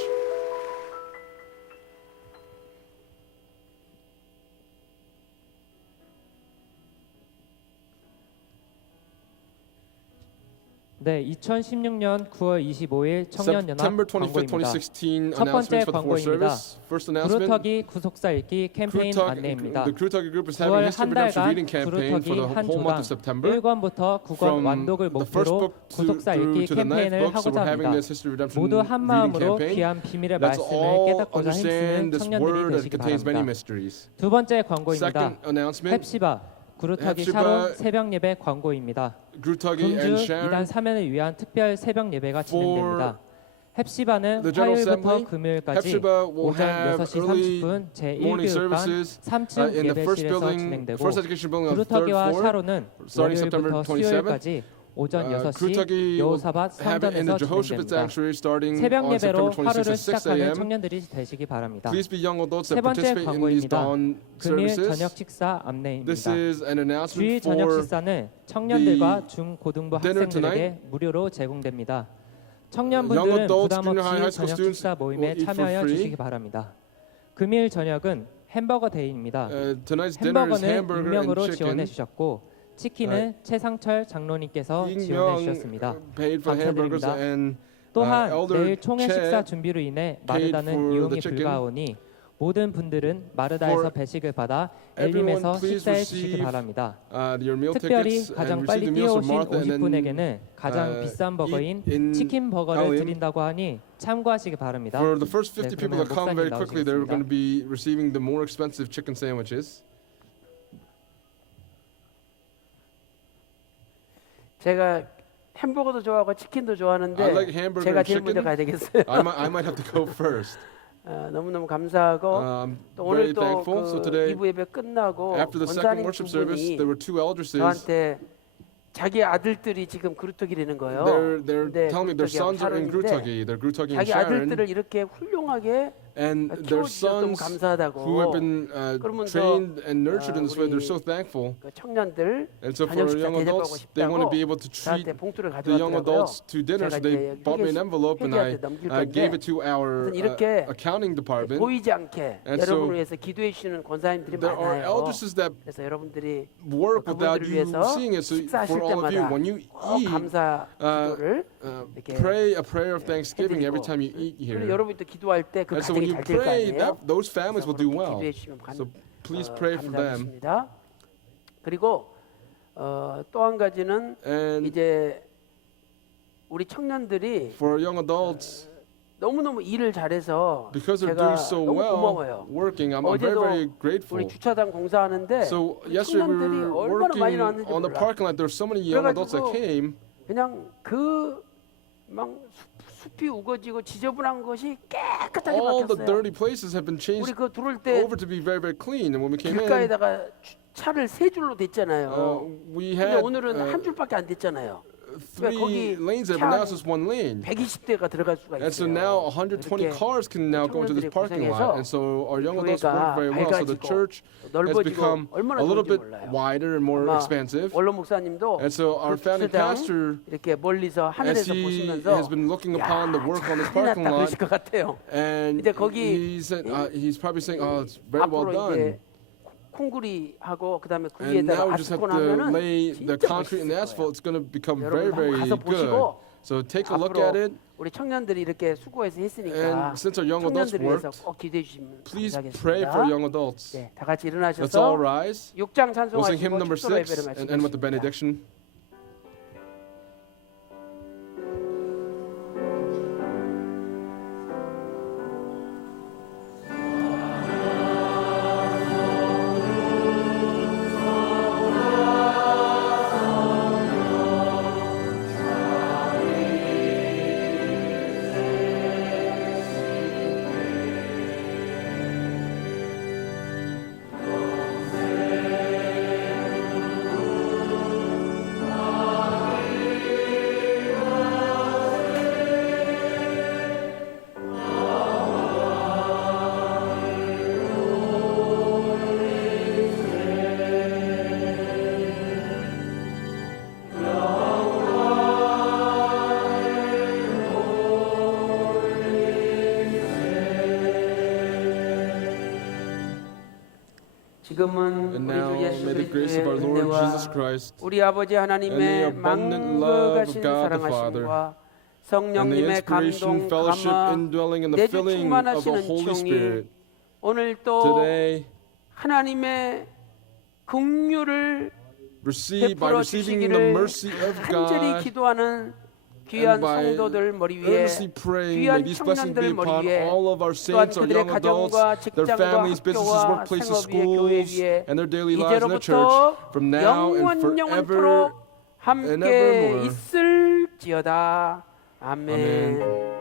네, 2016년 9월 25일 청년연합 September 25th, 광고입니다. 2016 첫 번째 announcements for the fourth 광고입니다. service. First announcement. 그루터기 구속사 읽기 캠페인 안내입니다. The Grutogi group is having 9월 a history 한 of redemption 달간 reading campaign for 그루터기 the 한 whole month 주간 of September. 1권부터 9권 From 완독을 the first 목표로 book 구속사 through 읽기 to the ninth 캠페인을 book, so 하고자 we're having 합니다. this history of redemption 모두 한 reading 마음으로 campaign. 귀한 비밀의 Let's 말씀을 all 깨닫고자 힘쓰는 understand this 청년들이 word that 되시기 contains many 바랍니다. mysteries. 두 번째 광고입니다. Second announcment. 헵시바 그루터기 헵시바 샤론 새벽 예배 광고입니다. Grutogi and 금주 Sharon 2단 3연을 위한 특별 새벽 예배가 진행됩니다. 헵시바는 the General 화요일부터 Assembly. 금요일까지 헵시바 will 오전 have 6시 early 30분 morning 제1교육관 services 3층 in the first 예배실에서 building, 진행되고 first education building on the third 그루터기와 floor. 샤론은 starting September 월요일부터 27th. 수요일까지 오전 6시 Grutogi will 여호사밧 have it in the 성전에서 Jehoshaphat 진행됩니다. Sanctuary starting 새벽 on 예배로 September 26th 하루를 at 6 시작하는 a.m. 청년들이 되시기 바랍니다. Please be young adults 세 that 번째 participate in these 광고입니다. dawn 금일 services. 저녁 식사 This 안내입니다. is an 주일 announcement 저녁 for 식사는 청년들과 중고등부 dinner 학생들에게 무료로 제공됩니다. young 청년분들은 adults, 부담 junior high 없이 school 저녁 students 식사 모임에 will eat for 참여하여 free. 주시기 바랍니다. 금일 저녁은 햄버거 데이입니다. tonight's dinner is 햄버거는 hamburger and 익명으로 지원해 chicken. 주셨고 치킨은 최상철 장로님께서 지원해 Young 주셨습니다. paid for hamburgers 감사드립니다. and 또한 Elder 내일 총회 Che 식사 준비로 인해 paid 마르다는 for 이용이 the chicken. 불가하오니 모든 분들은 마르다에서 For 배식을 받아 everyone, 엘림에서 please 식사해 주시기 receive, 바랍니다. your meal 특별히 tickets and 가장 receive 빨리 the meals from 뛰어오신 Martha and then 50분에게는 가장 uh, 비싼 버거인 eat in 치킨 버거를 Elim. 드린다고 하니 참고하시기 바랍니다. For the first 50 네, people 그러면 that come very 목사님 quickly, they're 나오시겠습니다. going to be receiving the more expensive chicken sandwiches. 제가 햄버거도 좋아하고 치킨도 좋아하는데 I like hamburger 제가 and 제일 먼저 chicken. 가야 되겠어요. I might have to go first. 너무너무 감사하고 I'm 또 very 오늘 또 thankful. So today, 2부 예배 끝나고 after the second 원사님 worship 두 service, 분이 there were two eldresses. 저한테 자기 아들들이 지금 그루터기라는 거예요. They're 근데 telling me their 그루터기하고 sons are in 샤론인데 Grutagi. They're Grutagi and 자기 Sharon. 아들들을 이렇게 훌륭하게 And their 키워주셔서 너무 sons 감사하다고. who have been 그러면서, trained and nurtured in this way, they're 우리 so thankful. 그 청년들 And so for 저녁 식사 young 대접하고 adults, they want to be 싶다고 able to treat 저한테 봉투를 the young 가져왔더라고요. adults to dinner. So 제가 they 이제 bought me an envelope and I 회계한테 넘길 gave 건데 it to our 그래서 이렇게 accounting department. 보이지 않게 And so 여러분을 위해서 기도해 주시는 권사님들이 There are 많아요. eldresses that 그래서 여러분들이 work without 그분들을 you 위해서 seeing it. So 식사하실 for all of you, 때마다 when you 꼭 eat, 감사 기도를 이렇게 pray a prayer of thanksgiving every 해드리고. time you eat 그리고 here. 여러분이 또 기도할 때 그 And so when 가정이 you 잘 될 거 pray, 아니에요? those families will do 그래서 well. 기도해 주시면 So please pray for them. 감사하겠습니다. 그리고 또 한 가지는 And 이제 우리 청년들이 for young adults, 너무너무 일을 잘해서 because they're 제가 doing so 너무 well 고마워요. working, I'm very, 어제도 very grateful. 우리 주차장 공사하는데 So 그 yesterday we 청년들이 were 얼마나 많이 working 나왔는지 on the 몰라. parking lot. There were so many young adults that 그래가지고 came, 그냥 막 숲이 우거지고 지저분한 것이 깨끗하게 all the 바뀌었어요. dirty places have been 우리 changed 그 들어올 때 over to be very, very clean. And when we came in, 길가에다가 차를 세 줄로 댔잖아요. we 근데 had 오늘은 한 줄밖에 안 됐잖아요. three 거기 lanes there, 차 but now it's just one lane. 120대가 들어갈 수가 And so 있어요. now 120 이렇게 cars can now go into this 청년들이 parking lot. And so our young adults work 교회가 very well. So the 밝아지고 church has 넓어지고 become 얼마나 a little 좋은지 bit 몰라요. wider and more 아마 expansive. 원로 목사님도 And so our 그 founding 주차장 pastor, 이렇게 멀리서 as 하늘에서 he 보시면서 has been looking upon the work on this parking 잘해놨다 lot, 그러실 것 같아요. and 이제 거기 he's probably saying, "Oh, it's very well 앞으로 done." 이제 콩구리하고 그다음에 And 구리에다가 now we just have 아스콘 to 하면은 lay the 진짜 concrete and the 멋있을 asphalt. 거예요. It's going to become very, 여러분 very 한번 가서 good. 보시고 So take a look at it. 앞으로 우리 청년들이 이렇게 수고해서 했으니까 And since our young adults 청년들을 위해서 worked, 꼭 기도해 주시면 please pray for 감사하겠습니다. young adults. 네, 다 같이 Let's all 일어나셔서 rise. 6장 We'll sing hymn 찬송하시고 number 축도로 6 예배를 and end with the 마치겠습니다. benediction. 지금은 And 우리 now, 주 예수 may the grace of our 그리스도의 Lord 은혜와 Jesus Christ 우리 아버지 and the 하나님의 abundant love of 망각하신 God the Father 사랑하심과 and the 성령님의 inspiration, 감동, fellowship, 감화, indwelling, and the 내주 filling of the 충만하시는 Holy 총이 Spirit 오늘 또 today 하나님의 긍휼을 receive by 베풀어 receiving the 주시기를 mercy of 간절히 God 기도하는 귀한 and by 성도들 머리 위에 earnestly praying, may 귀한 these blessings be 청년들 머리 upon 위에 all of our 또한 saints, our 그들의 young adults, 가정과 their 직장과 families, businesses, 학교와 workplaces, 생업 위에 교회 schools, 위에 and their daily lives in the church 이제로부터 from now and 영원 forever 영원토록 함께 evermore. 있을지어다. 아멘. Amen.